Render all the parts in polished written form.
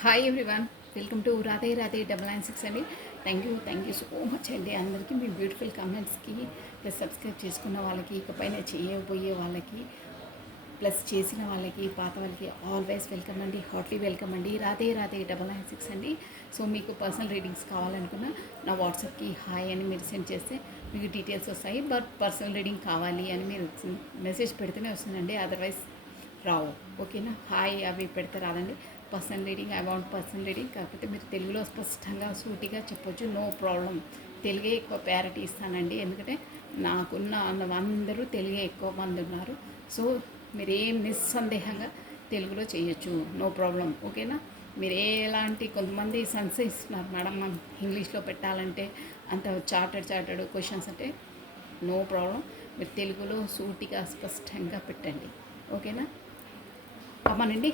Hi everyone, welcome to Radhe Radhe 996 అండి. Thank you so much అండి అందరికీ మీ బ్యూటిఫుల్ కామెంట్స్కి, ప్లస్ సబ్స్క్రైబ్ చేసుకున్న వాళ్ళకి, ఇకపైన చేయబోయే వాళ్ళకి, ప్లస్ చేసిన వాళ్ళకి, పాత వాళ్ళకి ఆల్వేస్ వెల్కమ్ అండి, హార్ట్లీ వెల్కమ్ అండి. రాధే రాధే 996 అండి. సో మీకు పర్సనల్ రీడింగ్స్ కావాలనుకున్న నా వాట్సాప్కి హాయ్ అని మీరు సెండ్ చేస్తే మీకు డీటెయిల్స్ వస్తాయి. బట్ పర్సనల్ రీడింగ్ కావాలి అని మీరు మెసేజ్ పెడితేనే వస్తుందండి, అదర్వైజ్ రావు. ఓకేనా? హాయ్ అవి పెడితే రాదండి. Personal reading, I want personal reading, కాకపోతే మీరు తెలుగులో స్పష్టంగా సూటిగా చెప్పొచ్చు, నో ప్రాబ్లం. తెలుగే ఎక్కువ ప్రయారిటీ ఇస్తానండి, ఎందుకంటే నాకున్న అందరూ తెలుగే ఎక్కువ మంది ఉన్నారు. సో మీరు ఏం నిస్సందేహంగా తెలుగులో చేయొచ్చు, నో ప్రాబ్లం. ఓకేనా? మీరు ఎలాంటి కొంతమంది సంశయిస్తున్నారు, మేడం మనం ఇంగ్లీష్లో పెట్టాలంటే అంత చార్టెడ్ క్వశ్చన్స్ అంటే నో ప్రాబ్లం. మీరు తెలుగులో సూటిగా స్పష్టంగా పెట్టండి. ఓకేనా? అమ్మానండి,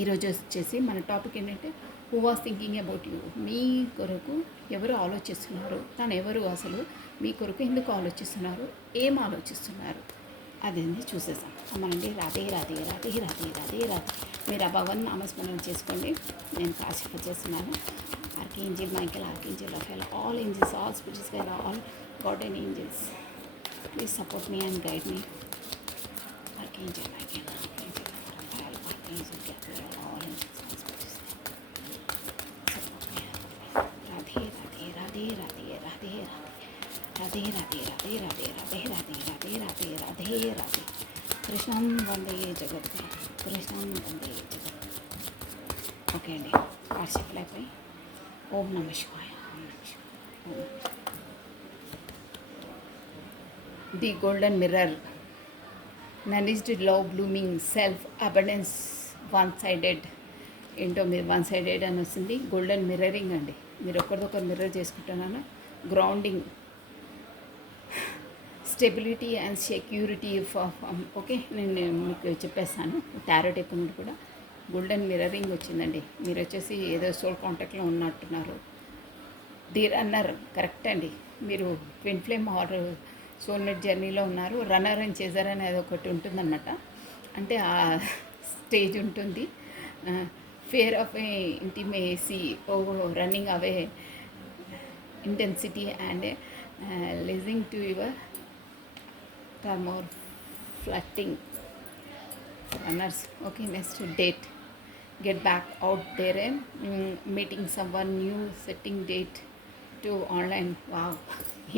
ఈరోజు వచ్చేసి మన టాపిక్ ఏంటంటే who was thinking about you. మీ కొరకు ఎవరు ఆలోచిస్తున్నారు, తను ఎవరు, అసలు మీ కొరకు ఎందుకు ఆలోచిస్తున్నారు, ఏం ఆలోచిస్తున్నారు, అదేంది చూసేసాం. అమ్మానండి, రాధే రాధే రాధే రాధే రాధే రాధే. మీరు ఆ భగవన్ నామస్మరణ చేసుకోండి. నేను కాశీఫ చేస్తున్నాను. Archangel Michael, archangel Raphael, all angels, all spirits guide, all God and angels, please support me and guide me. Archangel Michael, archangel Raphael, archangel guide, all angels, all spirits, Radhe Radhe Radhe Radhe Radhe Radhe Radhe Radhe Radhe Radhe Radhe Radhe Radhe Radhe Radhe. కృష్ణం వందే జగద్గురు, కృష్ణం వందే జగద్గురు. ఓకే అండి, వాట్సాప్లో అయిపోయి ఓం నమ శివాయ, ఓం నమ శివాయ. The golden mirror, nourished love blooming self abundance one sided. ఏంటో మీరు వన్ సైడెడ్ అని వస్తుంది. గోల్డెన్ మిర్రరింగ్ అండి, మీరు ఒకరిదొకరు మిర్రర్ చేసుకుంటున్నాను. Grounding, stability and security for. Okay, నేను మీకు చెప్పేస్తాను. టారో టేప్ నుండి కూడా గోల్డెన్ మిర్రరింగ్ వచ్చిందండి. మీరు వచ్చేసి ఏదో సోల్ కాంటాక్ట్లో ఉన్నట్టున్నారు. ది రన్నర్, కరెక్ట్ అండి. మీరు ట్విన్ ఫ్లేమ్ ఆర్ సోల్మేట్ జర్నీలో ఉన్నారు. రన్నర్ అని చేశారని అది ఒకటి ఉంటుందన్నమాట. అంటే ఆ స్టేజ్ ఉంటుంది. ఫియర్ ఆఫ్ ఏ ఇంటిమేసీ, ఓ running away intensity and listening to your term or flirting. Runners. Okay, next date, get back out there and meeting someone new, setting date to online. Wow.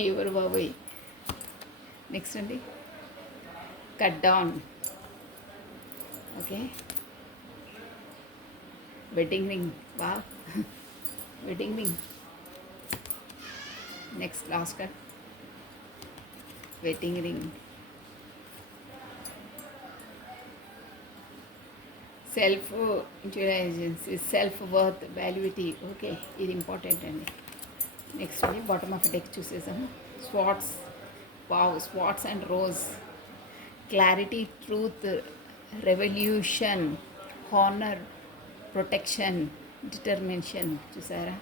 ఎవరు బాబోయ్. Next అండి, cut down. Okay, wedding ring. వా, wedding ring. Next last cut, wedding ring. Self intelligence, self worth, వాల్యూటీ. Okay, ఇది important అండి. Next అండి, bottom of deck చూసేసాము. Swords. Wow, swords and rose. Clarity, truth, revolution, honour, protection, determination. చూసారా?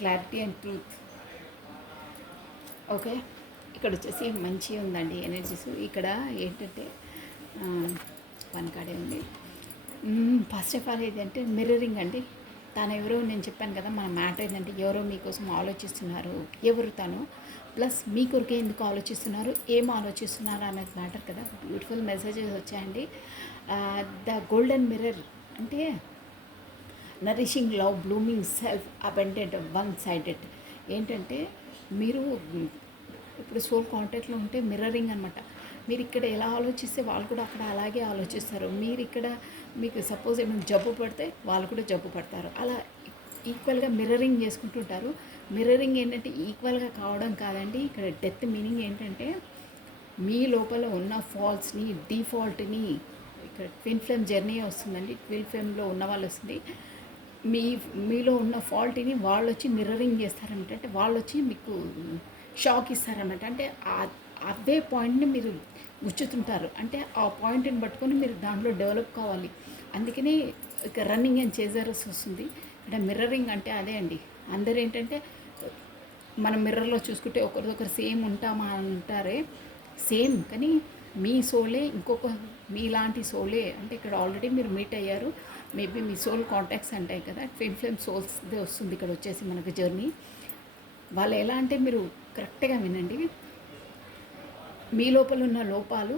Clarity and truth. Okay, ఇక్కడ వచ్చేసి మంచి ఉందండి ఎనర్జీస్. ఇక్కడ ఏంటంటే వన్ కాడే ఉంది. ఫస్ట్ ఆఫ్ ఆల్ ఏంటంటే మిర్రరింగ్ అండి. తను ఎవరో నేను చెప్పాను కదా, మన మ్యాటర్ ఏంటంటే ఎవరో మీకోసం ఆలోచిస్తున్నారు, ఎవరు తను, ప్లస్ మీ కొరకే ఎందుకు ఆలోచిస్తున్నారు, ఏం ఆలోచిస్తున్నారు అనేది మ్యాటర్ కదా. బ్యూటిఫుల్ మెసేజెస్ వచ్చాయండి. ద గోల్డెన్ మిర్రర్ అంటే nourishing love blooming self abundant one sided. ఏంటంటే మీరు ఇప్పుడు సోల్ కాంటాక్ట్లో ఉంటే మిర్రరింగ్ అనమాట. మీరు ఇక్కడ ఎలా ఆలోచిస్తే వాళ్ళు కూడా అక్కడ అలాగే ఆలోచిస్తారు. మీరు ఇక్కడ మీకు సపోజ్ ఏమైనా జబ్బు పడితే వాళ్ళు కూడా జబ్బు పడతారు. అలా ఈక్వల్గా మిర్రరింగ్ చేసుకుంటుంటారు. మిర్రరింగ్ ఏంటంటే ఈక్వల్గా కావడం కాదండి. ఇక్కడ డెత్ మీనింగ్ ఏంటంటే మీ లోపల ఉన్న ఫాల్ట్స్ని, డిఫాల్ట్ని, ఇక్కడ ట్విన్ ఫ్లేమ్ జర్నీ వస్తుందండి. ట్విన్ ఫ్లేమ్లో ఉన్న వాళ్ళు వస్తుంది. మీలో ఉన్న ఫాల్ట్ని వాళ్ళు వచ్చి మిర్రరింగ్ చేస్తారనమాట. అంటే వాళ్ళు వచ్చి మీకు షాక్ ఇస్తారనమాట. అంటే అదే పాయింట్ని మీరు గుచ్చుతుంటారు. అంటే ఆ పాయింట్ని పట్టుకొని మీరు దాంట్లో డెవలప్ కావాలి. అందుకని ఇక రన్నింగ్ అండ్ చేజర్స్ వస్తుంది. ఇక్కడ మిర్రరింగ్ అంటే అదే అండి. అందరూ ఏంటంటే మనం మిర్రర్లో చూసుకుంటే ఒకరిదొకరు సేమ్ ఉంటామా అంటారే, సేమ్, కానీ మీ సోలే ఇంకొక మీలాంటి సోలే. అంటే ఇక్కడ ఆల్రెడీ మీరు మీట్ అయ్యారు. మేబీ మీ సోల్ కాంటాక్ట్స్ అంటాయి కదా, ట్విన్ ఫ్లేమ్ సోల్స్దే వస్తుంది ఇక్కడ వచ్చేసి మనకు జర్నీ. వాళ్ళు ఎలా అంటే మీరు కరెక్ట్గా వినండి, మీ లోపల ఉన్న లోపాలు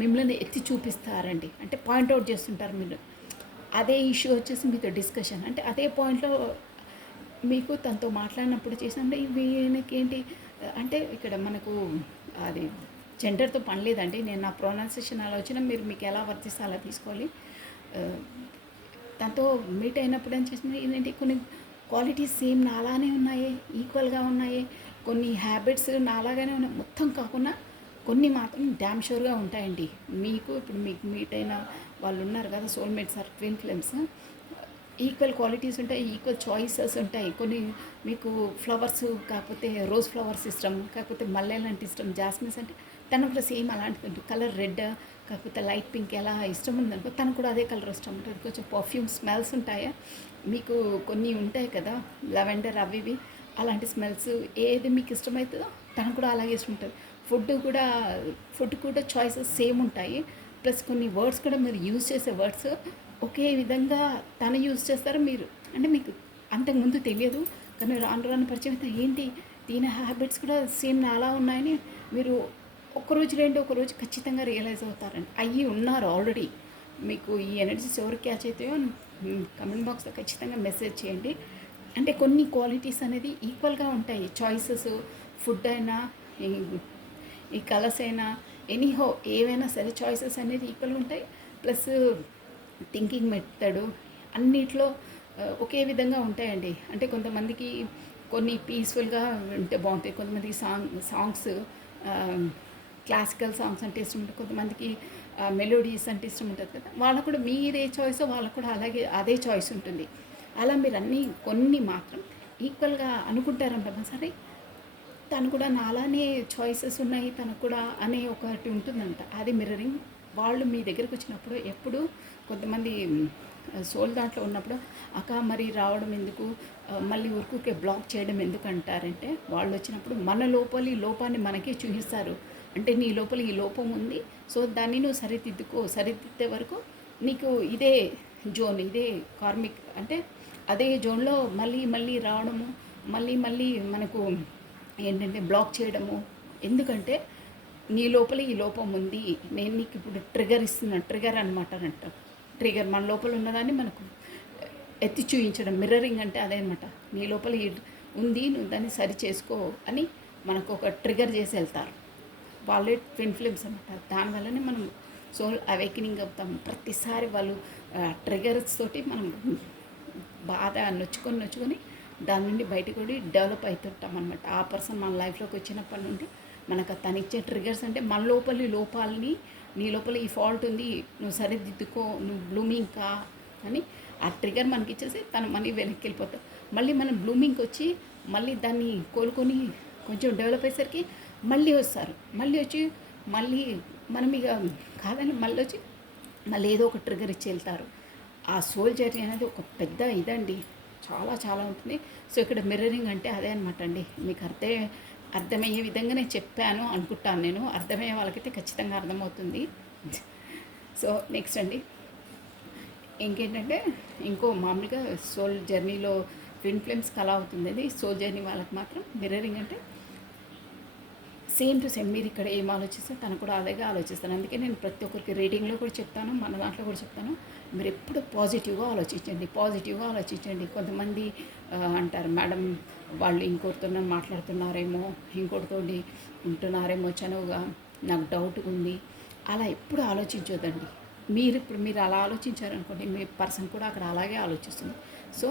మిమ్మల్ని ఎత్తి చూపిస్తారండి. అంటే పాయింట్అవుట్ చేస్తుంటారు మీరు. అదే ఇష్యూ వచ్చేసి మీతో డిస్కషన్, అంటే అదే పాయింట్లో మీకు తనతో మాట్లాడినప్పుడు చేసినప్పుడు వీళ్ళకి ఏంటి అంటే ఇక్కడ మనకు అది జెండర్తో పని లేదండి. నేను నా ప్రొనౌన్సియేషన్ అలా వచ్చినా మీరు మీకు ఎలా వర్తిస్తే అలా తీసుకోవాలి. దాంతో మీట్ అయినప్పుడు ఏం చేసిన ఏంటంటే కొన్ని క్వాలిటీస్ సేమ్ నాలానే ఉన్నాయి, ఈక్వల్గా ఉన్నాయి. కొన్ని హ్యాబిట్స్ నాలాగానే ఉన్నాయి, మొత్తం కాకుండా కొన్ని మాత్రం డ్యామ్ షూర్గా ఉంటాయండి. మీకు ఇప్పుడు మీకు మీట్ అయిన వాళ్ళు ఉన్నారు కదా, soulmates or twin flames, equal qualities ఉంటాయి, ఈక్వల్ చాయిసెస్ ఉంటాయి. కొన్ని మీకు ఫ్లవర్స్ కాకపోతే రోజ్ ఫ్లవర్స్ ఇష్టం, కాకపోతే మల్లెలు అంటే ఇష్టం, జాస్మిన్స్ అంటే తనకు కూడా సేమ్ అలాంటిది కలర్ రెడ్ కాకపోతే లైట్ పింక్ ఎలా ఇష్టం ఉందనుకో తనకు కూడా అదే కలర్ ఇష్టం ఉంటుంది. కొంచెం పర్ఫ్యూమ్ స్మెల్స్ ఉంటాయా మీకు, కొన్ని ఉంటాయి కదా లెవెండర్ అవి ఇవి, అలాంటి స్మెల్స్ ఏది మీకు ఇష్టమవుతుందో తనకు కూడా అలాగే ఇష్టం ఉంటుంది. ఫుడ్ కూడా చాయిసెస్ సేమ్ ఉంటాయి. ప్లస్ కొన్ని వర్డ్స్ కూడా మీరు యూజ్ చేసే వర్డ్స్ ఒకే విధంగా తను యూజ్ చేస్తారు మీరు, అంటే మీకు అంతకుముందు తెలియదు కానీ రాను రాను పరిచయం అయితే ఏంటి దీని హ్యాబిట్స్ కూడా సేమ్ అలా ఉన్నాయని మీరు ఒకరోజు రెండు ఒకరోజు ఖచ్చితంగా రియలైజ్ అవుతారండి. అయ్యి ఉన్నారు ఆల్రెడీ. మీకు ఈ ఎనర్జీస్ ఎవరు క్యాచ్ అవుతాయో కమెంట్ బాక్స్లో ఖచ్చితంగా మెసేజ్ చేయండి. అంటే కొన్ని క్వాలిటీస్ అనేది ఈక్వల్గా ఉంటాయి. చాయిసెస్ ఫుడ్ అయినా ఈ కలర్స్ అయినా ఎనీహో ఏవైనా సరే చాయిసెస్ అనేది ఈక్వల్గా ఉంటాయి. ప్లస్ థింకింగ్ మెథడు అన్నిట్లో ఒకే విధంగా ఉంటాయండి. అంటే కొంతమందికి కొన్ని పీస్ఫుల్గా వింటే బాగుంటాయి, కొంతమందికి సాంగ్స్ క్లాసికల్ సాంగ్స్ అంటే ఇష్టం ఉంటుంది, కొంతమందికి మెలోడీస్ అంటే ఇష్టం ఉంటుంది కదా, వాళ్ళకు కూడా మీదే చాయిస్ వాళ్ళకు కూడా అలాగే అదే చాయిస్ ఉంటుంది. అలా మీరు అన్నీ కొన్ని మాత్రం ఈక్వల్గా అనుకుంటారంట సరే తను కూడా నాలానే చాయిసెస్ ఉన్నాయి తనకు కూడా అనే ఒకటి ఉంటుందంట. అది మిర్రరింగ్. వాళ్ళు మీ దగ్గరికి వచ్చినప్పుడు ఎప్పుడు కొంతమంది సోల్ దాంట్లో ఉన్నప్పుడు అక్క మరి రావడం ఎందుకు, మళ్ళీ ఊరికే బ్లాక్ చేయడం ఎందుకు అంటారంటే వాళ్ళు వచ్చినప్పుడు మన లోపాన్ని మనకే చూపిస్తారు. అంటే నీ లోపల ఈ లోపం ఉంది, సో దాన్ని నువ్వు సరిదిద్దే వరకు నీకు ఇదే జోన్, ఇదే కార్మిక్ అంటే అదే జోన్లో మళ్ళీ రావడము, మళ్ళీ మనకు ఏంటంటే బ్లాక్ చేయడము. ఎందుకంటే నీ లోపల ఈ లోపం ఉంది, నేను నీకు ఇప్పుడు ట్రిగర్ ఇస్తున్నాను, ట్రిగర్ అనమాట అంటారు. ట్రిగర్ మన లోపల ఉన్నదాన్ని మనకు ఎత్తి చూపించడం, మిర్రరింగ్ అంటే అదే అనమాట. నీ లోపల ఉంది, నువ్వు దాన్ని సరి చేసుకో అని మనకు ఒక ట్రిగర్ చేసి వెళ్తారు. వాళ్ళే ట్విన్ ఫ్లేమ్స్ అనమాట. దానివల్లనే మనం సోల్ అవేకనింగ్ అవుతాం. ప్రతిసారి వాళ్ళు ట్రిగర్స్ తోటి మనం బాధ నొచ్చుకొని దాని నుండి బయటకు కూడా డెవలప్ అవుతుంటాం అనమాట. ఆ పర్సన్ మన లైఫ్లోకి వచ్చినప్పటి నుండి మనకు తను ఇచ్చే ట్రిగర్స్ అంటే మన లోపాలని, నీ లోపల ఈ ఫాల్ట్ ఉంది, నువ్వు సరిదిద్దుకో, నువ్వు బ్లూమింగ్ కా అని ఆ ట్రిగర్ మనకి ఇచ్చేసి తను మళ్ళీ వెనక్కి వెళ్ళిపోతాం. మళ్ళీ మనం బ్లూమింగ్కి వచ్చి మళ్ళీ దాన్ని కోలుకొని కొంచెం డెవలప్ అయ్యేసరికి మళ్ళీ వస్తారు. మళ్ళీ మనం ఇక కాదని మళ్ళీ ఏదో ఒక ట్రిగర్ ఇచ్చి వెళ్తారు. ఆ సోల్ జర్నీ అనేది ఒక పెద్ద ఇదండి, చాలా ఉంటుంది. సో ఇక్కడ మిర్రరింగ్ అంటే అదే అనమాట అండి. మీకు అర్థమయ్యే విధంగా నేను చెప్పాను అనుకుంటాను. నేను అర్థమయ్యే వాళ్ళకైతే ఖచ్చితంగా అర్థమవుతుంది. సో నెక్స్ట్ అండి ఇంకేంటంటే ఇంకో మామూలుగా సోల్ జర్నీలో ట్విన్ ఫ్లేమ్స్కి అలా అవుతుంది. అది సోల్ జర్నీ వాళ్ళకి మాత్రం మిర్రరింగ్ అంటే సేమ్ టు సేమ్ మీరు ఇక్కడ ఏం ఆలోచిస్తే తను కూడా అలాగే ఆలోచిస్తాను. అందుకే నేను ప్రతి ఒక్కరికి రీడింగ్లో కూడా చెప్తాను, మన దాంట్లో కూడా చెప్తాను, మీరు ఎప్పుడు పాజిటివ్గా ఆలోచించండి. కొంతమంది అంటారు మేడం వాళ్ళు ఇంకొకరితో మాట్లాడుతున్నారేమో, ఇంకొకరితో ఉంటున్నారేమో చనువుగా, నాకు డౌట్ ఉంది, అలా ఎప్పుడు ఆలోచించొద్దండి. మీరు అలా ఆలోచించారనుకోండి, మీ పర్సన్ కూడా అక్కడ అలాగే ఆలోచిస్తుంది. సో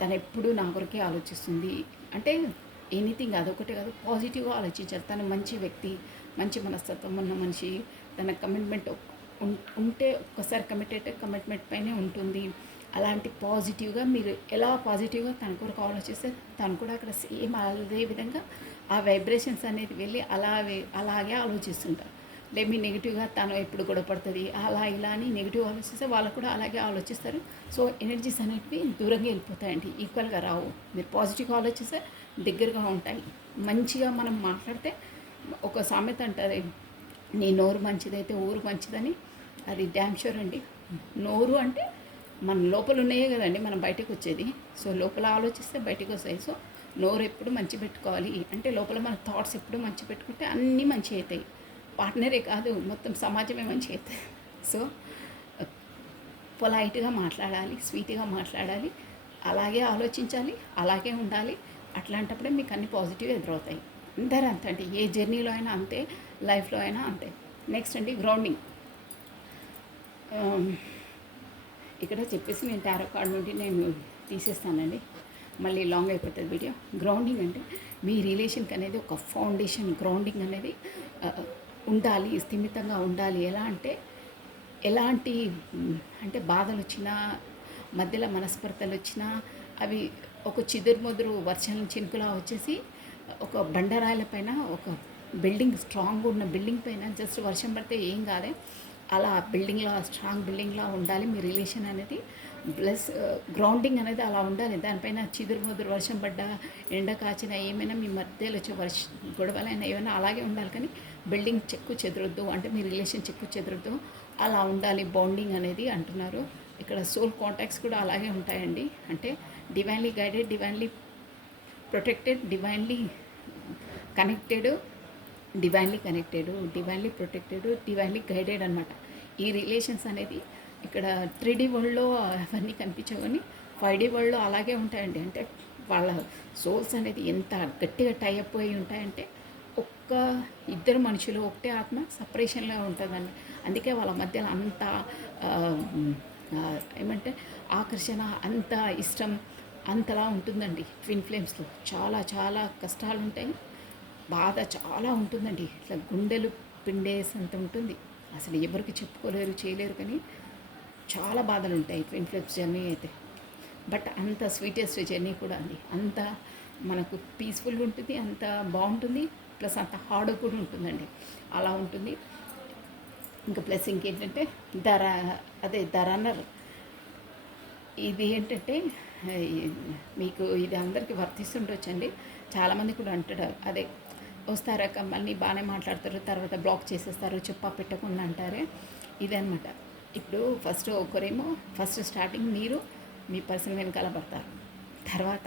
తను ఎప్పుడు నా కొరకే ఆలోచిస్తుంది అంటే ఎనీథింగ్ అదొకటే కాదు, పాజిటివ్గా ఆలోచించాలి. తను మంచి వ్యక్తి, మంచి మనస్తత్వం ఉన్న మనిషి, తన కమిట్మెంట్ ఉంటే ఒక్కసారి కమిట్మెంట్ పైనే ఉంటుంది. అలాంటి పాజిటివ్గా మీరు ఎలా పాజిటివ్గా తన కొరకు ఆలోచిస్తే తను కూడా అక్కడ సేమ్ అదే విధంగా ఆ వైబ్రేషన్స్ అనేది వెళ్ళి అలాగే ఆలోచిస్తుంటారు. మీ నెగిటివ్గా తను ఎప్పుడు గొడవపడుతుంది అలా ఇలా అని నెగిటివ్ ఆలోచిస్తే వాళ్ళు కూడా అలాగే ఆలోచిస్తారు. సో ఎనర్జీస్ అనేటివి దూరంగా వెళ్ళిపోతాయండి, ఈక్వల్గా రావు. మీరు పాజిటివ్గా ఆలోచిస్తే దగ్గరగా ఉంటాయి. మంచిగా మనం మాట్లాడితే ఒక సామెత అంటారు, నీ నోరు మంచిదైతే ఊరు మంచిదని. అది డ్యామ్ షూర్ అండి. నోరు అంటే మన లోపల ఉన్నాయే కదండి మనం బయటకు వచ్చేది. సో లోపల ఆలోచిస్తే బయటకు వస్తాయి. సో నోరు ఎప్పుడు మంచి పెట్టుకోవాలి అంటే లోపల మన థాట్స్ ఎప్పుడు మంచి పెట్టుకుంటే అన్నీ మంచి అవుతాయి. పార్ట్నరే కాదు మొత్తం సమాజమే మంచి అవుతుంది. సో పొలైట్గా మాట్లాడాలి, స్వీట్గా మాట్లాడాలి, అలాగే ఆలోచించాలి, అలాగే ఉండాలి. అట్లాంటప్పుడే మీకు అన్ని పాజిటివ్ ఎదురవుతాయి. అందరూ అంతే అండి, ఏ జర్నీలో అయినా అంతే, లైఫ్లో అయినా అంతే. నెక్స్ట్ అండి గ్రౌండింగ్. ఇక్కడ చెప్పేసి నేను టారో కార్డ్ నుండి నేను తీసేస్తానండి, మళ్ళీ లాంగ్ అయిపోతుంది వీడియో. గ్రౌండింగ్ అంటే మీ రిలేషన్కి అనేది ఒక ఫౌండేషన్, గ్రౌండింగ్ అనేది ఉండాలి, స్థిమితంగా ఉండాలి. ఎలా అంటే ఎలాంటి అంటే బాధలు వచ్చినా, మధ్యలో మనస్పర్ధలు వచ్చినా అవి ఒక చిదురుముదురు వర్షం చినుకులా వచ్చేసి ఒక బండరాయిల పైన ఒక బిల్డింగ్, స్ట్రాంగ్ ఉన్న బిల్డింగ్ పైన జస్ట్ వర్షం పడితే ఏం కాదే, అలా బిల్డింగ్లా, స్ట్రాంగ్ బిల్డింగ్లా ఉండాలి మీ రిలేషన్ అనేది. ప్లస్ గ్రౌండింగ్ అనేది అలా ఉండాలి. దానిపైన చిదురుముదురు వర్షం పడ్డా, ఎండ కాచిన, ఏమైనా మీ మధ్యలో వచ్చే గొడవలైనా ఏమైనా అలాగే ఉండాలి. కానీ బిల్డింగ్ చెక్కు చెదరొద్దు, అంటే మీ రిలేషన్ చెక్కు చెదరొద్దు, అలా ఉండాలి బాండింగ్ అనేది అంటున్నారు. ఇక్కడ సోల్ కాంటాక్ట్స్ కూడా అలాగే ఉంటాయండి. అంటే divinely guided, divinely protected, divinely connected, divinely connected, divinely protected, divinely guided అనమాట. ఈ రిలేషన్స్ అనేది ఇక్కడ 3D వరల్డ్లో అవన్నీ కనిపించవు, కానీ 5D వరల్డ్లో అలాగే ఉంటాయండి. అంటే వాళ్ళ సోల్స్ అనేది ఎంత గట్టిగా టైఅప్ అయి ఉంటాయంటే ఒక్క ఇద్దరు మనుషులు ఒకటే ఆత్మ సపరేషన్లో ఉంటుందండి. అందుకే వాళ్ళ మధ్యలో అంత ఏమంటే ఆకర్షణ, అంత ఇష్టం, అంతలా ఉంటుందండి. ట్విన్ ఫ్లేమ్స్లో చాలా చాలా కష్టాలు ఉంటాయి, బాధ చాలా ఉంటుందండి. ఇట్లా గుండెలు పిండేసంత ఉంటుంది. అసలు ఎవరికి చెప్పుకోలేరు, చేయలేరు, కానీ చాలా బాధలు ఉంటాయి ట్విన్ ఫ్లేమ్స్ జర్నీ అయితే. బట్ అంత స్వీటెస్ట్ జర్నీ కూడా అండి. అంత మనకు పీస్ఫుల్గా ఉంటుంది, అంత బాగుంటుంది, ప్లస్ అంత హార్డ్ కూడా ఉంటుందండి. అలా ఉంటుంది. ఇంకా ప్లస్ ఇంకేంటంటే ద రన్నర్. ఇది ఏంటంటే మీకు ఇది అందరికీ వర్తిస్తుండొచ్చండి. చాలామంది కూడా అంటారు, అదే వస్తారక మళ్ళీ బాగానే మాట్లాడతారు, తర్వాత బ్లాక్ చేసేస్తారు, చెప్పా పెట్టకుండా అంటారే, ఇదనమాట. ఇప్పుడు ఫస్ట్ ఒకరేమో ఫస్ట్ స్టార్టింగ్ మీరు మీ పర్సన్ వెనకాల పడతారు. తర్వాత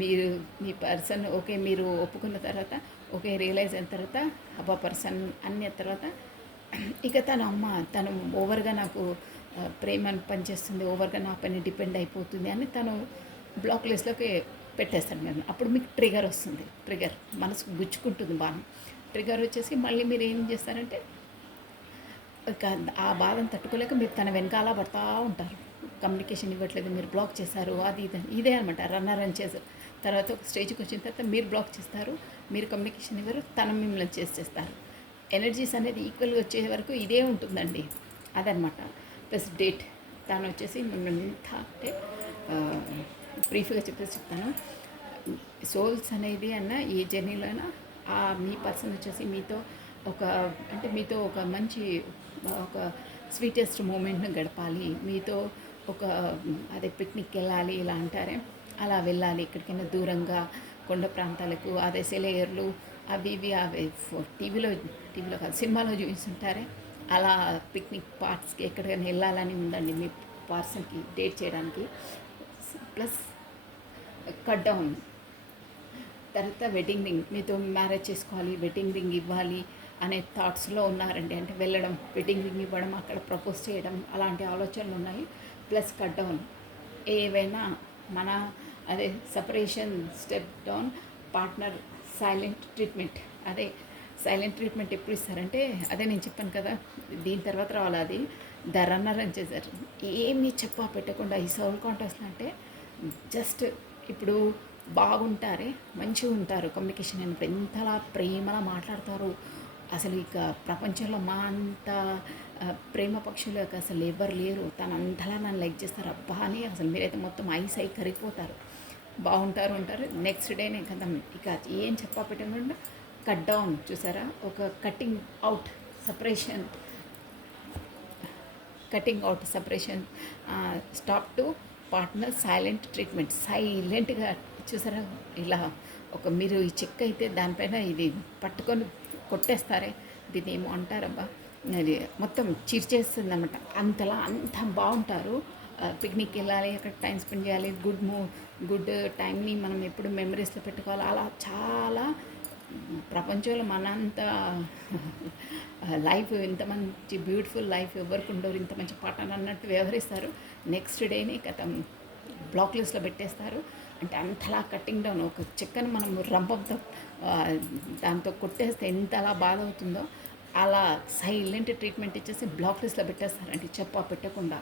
మీరు మీ పర్సన్ ఓకే మీరు ఒప్పుకున్న తర్వాత ఓకే రియలైజ్ అయిన తర్వాత అబ్బా పర్సన్ అన్న తర్వాత ఇక తను ఓవర్గా నాకు ప్రేమను పనిచేస్తుంది, ఓవర్గా నా పని డిపెండ్ అయిపోతుంది అని తను బ్లాక్ లిస్ట్లోకి పెట్టేస్తాడు మీరు. అప్పుడు మీకు ట్రిగర్ వస్తుంది. ట్రిగర్ మనసుకు గుచ్చుకుంటుంది బాగా. ట్రిగర్ వచ్చేసి మళ్ళీ మీరు ఏం చేస్తారంటే ఇక ఆ బాధను తట్టుకోలేక మీరు తన వెనకాల పడతా ఉంటారు. కమ్యూనికేషన్ ఇవ్వట్లేదు, మీరు బ్లాక్ చేస్తారు, అది ఇదే అనమాట. రన్నర్ అని చేస్తారు. తర్వాత ఒక స్టేజ్కి వచ్చిన తర్వాత మీరు బ్లాక్ చేస్తారు, మీరు కమ్యూనికేషన్ ఇవ్వరు, తన మిమ్మల్ని చేస్తారు. ఎనర్జీస్ అనేది ఈక్వల్గా వచ్చే వరకు ఇదే ఉంటుందండి. అదనమాట. ప్లస్ డేట్ తను వచ్చేసి మిమ్మల్ని ఎంత అంటే బ్రీఫ్గా చెప్తాను. సోల్స్ అనేది అన్న ఏ జర్నీలో అయినా మీ పర్సన్ వచ్చేసి మీతో మీతో ఒక మంచి ఒక స్వీటెస్ట్ మూమెంట్ను గడపాలి, మీతో ఒక అదే పిక్నిక్ వెళ్ళాలి ఇలా అంటారే, అలా వెళ్ళాలి ఎక్కడికైనా దూరంగా కొండ ప్రాంతాలకు, అదే సెలయర్లు అవి టీవీలో కాదు సినిమాలో చూపిస్తుంటారే, అలా పిక్నిక్ పార్ట్స్కి ఎక్కడికైనా వెళ్ళాలని ఉందండి మీ పర్సన్కి డేట్ చేయడానికి. ప్లస్ కట్ డౌన్ తర్వాత వెడ్డింగ్ రింగ్, మీతో మ్యారేజ్ చేసుకోవాలి, వెడ్డింగ్ రింగ్ ఇవ్వాలి అనే థాట్స్లో ఉన్నారండి. అంటే వెళ్ళడం, వెడ్డింగ్ రింగ్ ఇవ్వడం, అక్కడ ప్రపోజ్ చేయడం, అలాంటి ఆలోచనలు ఉన్నాయి. ప్లస్ కట్ డౌన్ ఏవైనా మన అదే separation, step down, partner silent treatment. అదే సైలెంట్ ట్రీట్మెంట్ ఎప్పుడు ఇస్తారంటే అదే నేను చెప్పాను కదా, దీని తర్వాత రావాలి అది ద రన్నర్ అని చేశారు. ఏమీ చెప్పా పెట్టకుండా ఈ సోల్ కాంటాక్ట్స్ అంటే జస్ట్ ఇప్పుడు బాగుంటారే, మంచిగా ఉంటారు, కమ్యూనికేషన్ అయినప్పుడు ఎంతలా ప్రేమలా మాట్లాడతారు. అసలు ఇక ప్రపంచంలో మా అంత ప్రేమ పక్షులు అసలు ఎవరు లేరు, తను అంతలా నన్ను లైక్ చేస్తారు అబ్బా అని అసలు మీరైతే మొత్తం ఐస్ అయి కరిగిపోతారు. ఉంటారు. నెక్స్ట్ డేనే కదా ఇక ఏం చెప్పా పెట్టకుండా కట్ డౌన్ చూసారా, ఒక cutting out separation, stop to partner silent treatment. సైలెంట్గా చూసారా, ఇలా ఒక మీరు ఈ చెక్ అయితే దానిపైన ఇది పట్టుకొని కొట్టేస్తారే, దీన్ని ఏమో అంటారబ్బా, అది మొత్తం చీర్చేస్తుంది అన్నమాట. అంతలా అంత బాగుంటారు. పిక్నిక్ వెళ్ళాలి, అక్కడ టైం స్పెండ్ చేయాలి, గుడ్ టైంని మనం ఎప్పుడు మెమరీస్లో పెట్టుకోవాలి. అలా చాలా ప్రపంచంలో మనంత లైఫ్ ఇంత మంచి బ్యూటిఫుల్ లైఫ్ ఎవరికి ఉండరు, ఇంత మంచి పాటలు అన్నట్టు వ్యవహరిస్తారు. నెక్స్ట్ డేనే కథం బ్లాక్ లిస్ట్లో పెట్టేస్తారు. అంటే అంతలా కట్టింగ్ డౌన్, ఒక చెక్కను మనం రంపంతో దాంతో కొట్టేస్తే ఎంత అలా బాధ అవుతుందో అలా సైలెంట్ ట్రీట్మెంట్ ఇచ్చేసి బ్లాక్ లిస్ట్లో పెట్టేస్తారండి, పెట్టకుండా.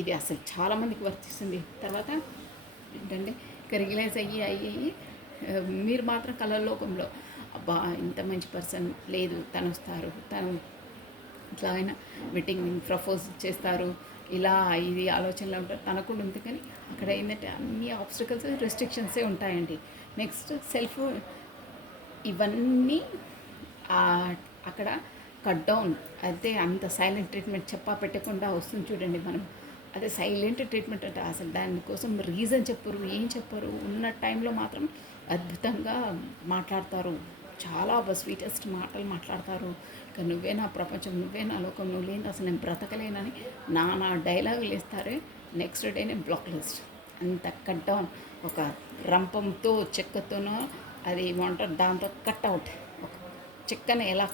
ఇది అసలు చాలామందికి వర్తిస్తుంది. తర్వాత ఏంటంటే ఇక రియలైజ్ అయ్యి మీరు మాత్రం కళలోకంలో అబ్బా ఇంత మంచి పర్సన్ లేదు, తను వస్తారు, తను ఇట్లా అయినా మీటింగ్ ప్రపోజ్ చేస్తారు, ఇలా ఇది ఆలోచనలో ఉంటారు తనకు ఉంది. కానీ అక్కడ ఏంటంటే అన్ని ఆబ్స్టికల్స్ రెస్ట్రిక్షన్సే ఉంటాయండి. నెక్స్ట్ సెల్ఫ్ ఇవన్నీ అక్కడ కట్ డౌన్. అయితే అంత సైలెంట్ ట్రీట్మెంట్ పెట్టకుండా వస్తుంది చూడండి మనం. అదే సైలెంట్ ట్రీట్మెంట్ అంటే అసలు దానికోసం రీజన్ చెప్పరు, ఏం చెప్పరు. ఉన్న టైంలో మాత్రం అద్భుతంగా మాట్లాడతారు, చాలా స్వీటెస్ట్ మాటలు మాట్లాడతారు. ఇక నువ్వే నా ప్రపంచం, నువ్వే నా లోకం, నువ్వు లేని అసలు నేను బ్రతకలేనని నా డైలాగులు వేస్తారే. నెక్స్ట్ డేనే బ్లాక్ లిస్ట్. అంత కట్ డౌన్, ఒక రంపంతో చెక్కతోనో అది ఏమంటారు దాంతో కట్అవుట్, ఒక చెక్కను ఎలా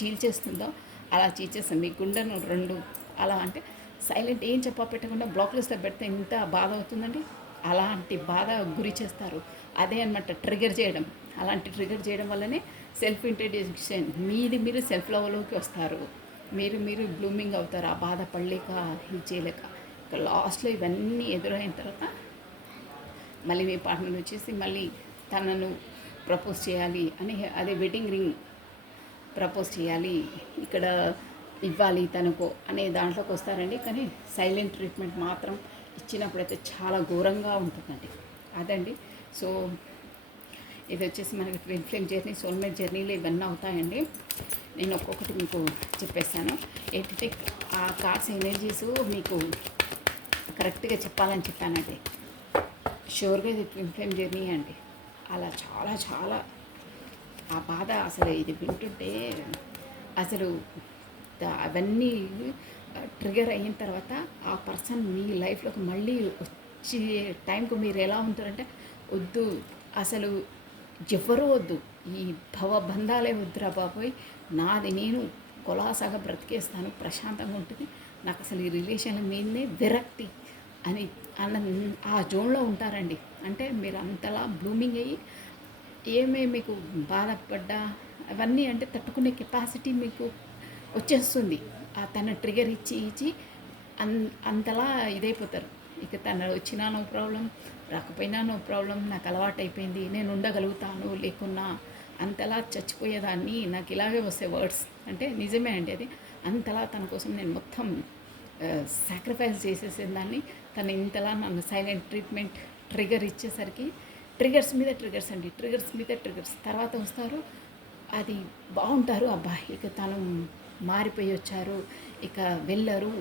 చీల్చేస్తుందో అలా చీల్చేస్తాను మీ గుండెను రెండు. అలా అంటే సైలెంట్ ఏం పెట్టకుండా బ్లాక్ లిస్ట్లో పెడితే ఎంత బాధ అవుతుందండి. అలాంటి బాధ గురి చేస్తారు. అదే అనమాట ట్రిగర్ చేయడం. అలాంటి ట్రిగర్ చేయడం వల్లనే సెల్ఫ్ ఇంట్రడ్యూషన్, మీరు సెల్ఫ్ లెవెల్లోకి వస్తారు, మీరు బ్లూమింగ్ అవుతారు. ఆ బాధ పడలేక ఇది చేయలేక ఇక లాస్ట్లో ఇవన్నీ ఎదురైన తర్వాత మళ్ళీ మీ పార్ట్నర్ వచ్చేసి మళ్ళీ తనను ప్రపోజ్ చేయాలి అని, అదే వెడ్డింగ్ రింగ్ ప్రపోజ్ చేయాలి, ఇక్కడ ఇవ్వాలి తనకు అనే దాంట్లోకి వస్తారండి. కానీ సైలెంట్ ట్రీట్మెంట్ మాత్రం ఇచ్చినప్పుడైతే చాలా ఘోరంగా ఉంటుందండి. అదండి. సో ఇది వచ్చేసి మనకి ట్విన్ ఫ్లేమ్ జర్నీ, సోల్మేట్ జర్నీలో ఇవన్నీ అవుతాయండి. నేను ఒక్కొక్కటి మీకు చెప్పేస్తాను. ఏంటంటే ఆ కార్డ్స్ ఎనర్జీస్ మీకు కరెక్ట్గా చెప్పాలని చెప్పానండి. షూర్గా ఇది ట్విన్ ఫ్లేమ్ జర్నీ అండి. అలా చాలా చాలా ఆ బాధ అసలు ఇది వింటుంటే అసలు అవన్నీ ట్రిగర్ అయిన తర్వాత ఆ పర్సన్ మీ లైఫ్లోకి మళ్ళీ వచ్చే టైంకు మీరు ఎలా ఉంటారంటే వద్దు, అసలు ఎవరూ వద్దు, ఈ భవబంధాలే వద్దురా బాబోయ్, నాది నేను కొలాసాగా బ్రతికేస్తాను, ప్రశాంతంగా ఉంటుంది, నాకు అసలు ఈ రిలేషన్ మీదనే విరక్తి అని ఆ జోన్లో ఉంటారండి. అంటే మీరు అంతలా బ్లూమింగ్ అయ్యి మీకు బాధపడ్డా అవన్నీ అంటే తట్టుకునే కెపాసిటీ మీకు వచ్చేస్తుంది. తన ట్రిగర్ ఇచ్చి అంతలా ఇదైపోతారు. ఇక తను వచ్చినా నో ప్రాబ్లం, రాకపోయినా నో ప్రాబ్లం, నాకు అలవాటు అయిపోయింది, నేను ఉండగలుగుతాను, లేకున్నా అంతలా చచ్చిపోయేదాన్ని, నాకు ఇలాగే వస్తే వర్డ్స్ అంటే నిజమే అండి అది. అంతలా తన కోసం నేను మొత్తం సాక్రిఫైస్ చేసేసేదాన్ని. తను ఇంతలా నన్ను సైలెంట్ ట్రీట్మెంట్ ట్రిగర్ ఇచ్చేసరికి ట్రిగర్స్ మీద ట్రిగర్స్ అండి, ట్రిగర్స్ మీద ట్రిగర్స్ తర్వాత వస్తారు. అది బాగుంటారు. అబ్బా ఇక తను మారిపోయి వచ్చారు, ఇక వెళ్ళరు,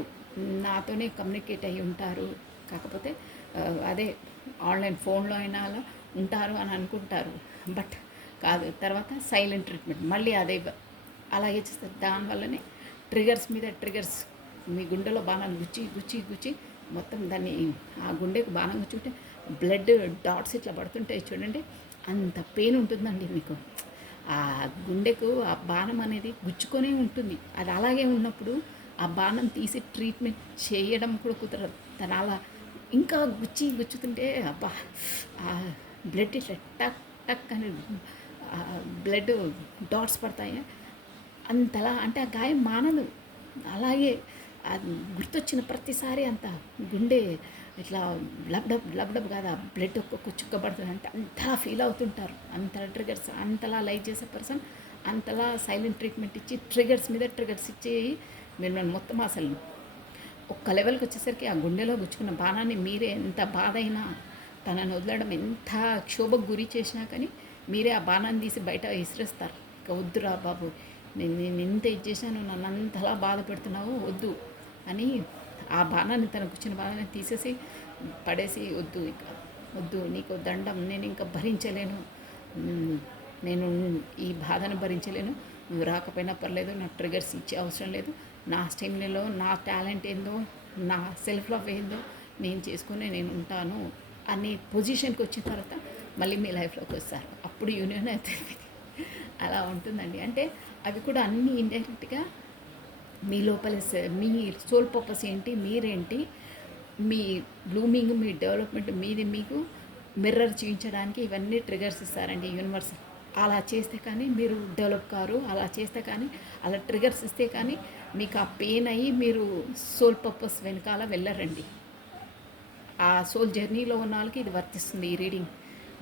నాతోనే కమ్యూనికేట్ అయ్యి ఉంటారు, కాకపోతే అదే ఆన్లైన్ ఫోన్లో అయినా అలా ఉంటారు అని అనుకుంటారు. బట్ కాదు, తర్వాత సైలెంట్ ట్రీట్మెంట్ మళ్ళీ అదే అలాగే చేస్తారు. దానివల్లనే ట్రిగర్స్ మీద ట్రిగర్స్ మీ గుండెలో బాణాలు గుచ్చి మొత్తం దాన్ని ఆ గుండెకు బాణం గుచ్చుంటే బ్లడ్ డాట్స్ ఇట్లా పడుతుంటాయి చూడండి, అంత పెయిన్ ఉంటుందండి మీకు. ఆ గుండెకు ఆ బాణం అనేది గుచ్చుకొనే ఉంటుంది. అది అలాగే ఉన్నప్పుడు ఆ బాణం తీసి ట్రీట్మెంట్ చేయడం కూడా కుదరదు. తను అలా ఇంకా గుచ్చుతుంటే అబ్బా ఆ బ్లడ్ ఇట్లా టక్ టక్ అని బ్లడ్ డాట్స్ పడతాయి. అంతలా అంటే ఆ గాయం మానదు. అలాగే గుర్తొచ్చిన ప్రతిసారి అంత గుండె ఇట్లా లబ్డబ్ కాదు, ఆ బ్లడ్ ఒక్కొక్క చుక్కబడుతుంది అంటే అంతలా ఫీల్ అవుతుంటారు. అంత ట్రిగర్స్ అంతలా లైక్ చేసే పర్సన్ అంతలా సైలెంట్ ట్రీట్మెంట్ ఇచ్చి ట్రిగర్స్ మీద ట్రిగర్స్ ఇచ్చి మీరు మొత్తం అసలు ఒక్క లెవెల్కి వచ్చేసరికి ఆ గుండెలో గుచ్చుకున్న బాణాన్ని మీరే ఎంత బాధ అయినా తనను వదలడం ఎంత క్షోభకు గురి చేసినా కానీ మీరే ఆ బాణాన్ని తీసి బయట విసిరేస్తారు. ఇక వద్దురా బాబు, నేను ఎంత ఇది చేశాను, నన్ను అంతలా బాధ పెడుతున్నావు, వద్దు అని ఆ బాణాన్ని తనకు వచ్చిన బాణాన్ని తీసేసి పడేసి వద్దు, ఇక వద్దు, నీకు దండం, నేను ఇంకా భరించలేను, నేను ఈ బాధను భరించలేను, నువ్వు రాకపోయినా పర్లేదు, నాకు ట్రిగర్స్ ఇచ్చే అవసరం లేదు, నా స్టెమినాలో నా టాలెంట్ ఏందో, నా సెల్ఫ్ లవ్ ఏందో నేను చేసుకుని నేను ఉంటాను అనే పొజిషన్కి వచ్చిన తర్వాత మళ్ళీ మీ లైఫ్లోకి వస్తారు. అప్పుడు యూనియన్ అవుతుంది. అలా ఉంటుందండి. అంటే అవి కూడా అన్నీ ఇండైరెక్ట్గా మీ లోపల మీ సోల్ పర్పస్ ఏంటి, మీరేంటి, మీ బ్లూమింగ్, మీ డెవలప్మెంట్ మీది మీకు మిర్రర్ చూపించడానికి ఇవన్నీ ట్రిగర్స్ ఇస్తారండి యూనివర్స్. అలా చేస్తే కానీ మీరు డెవలప్ కారు, అలా చేస్తే కానీ అలా ట్రిగర్స్ ఇస్తే కానీ మీకు ఆ పెయిన్ అయ్యి మీరు సోల్ పర్పస్ వెనకాల వెళ్ళరండి. ఆ సోల్ జర్నీలో ఉన్న వాళ్ళకి ఇది వర్తిస్తుంది ఈ రీడింగ్.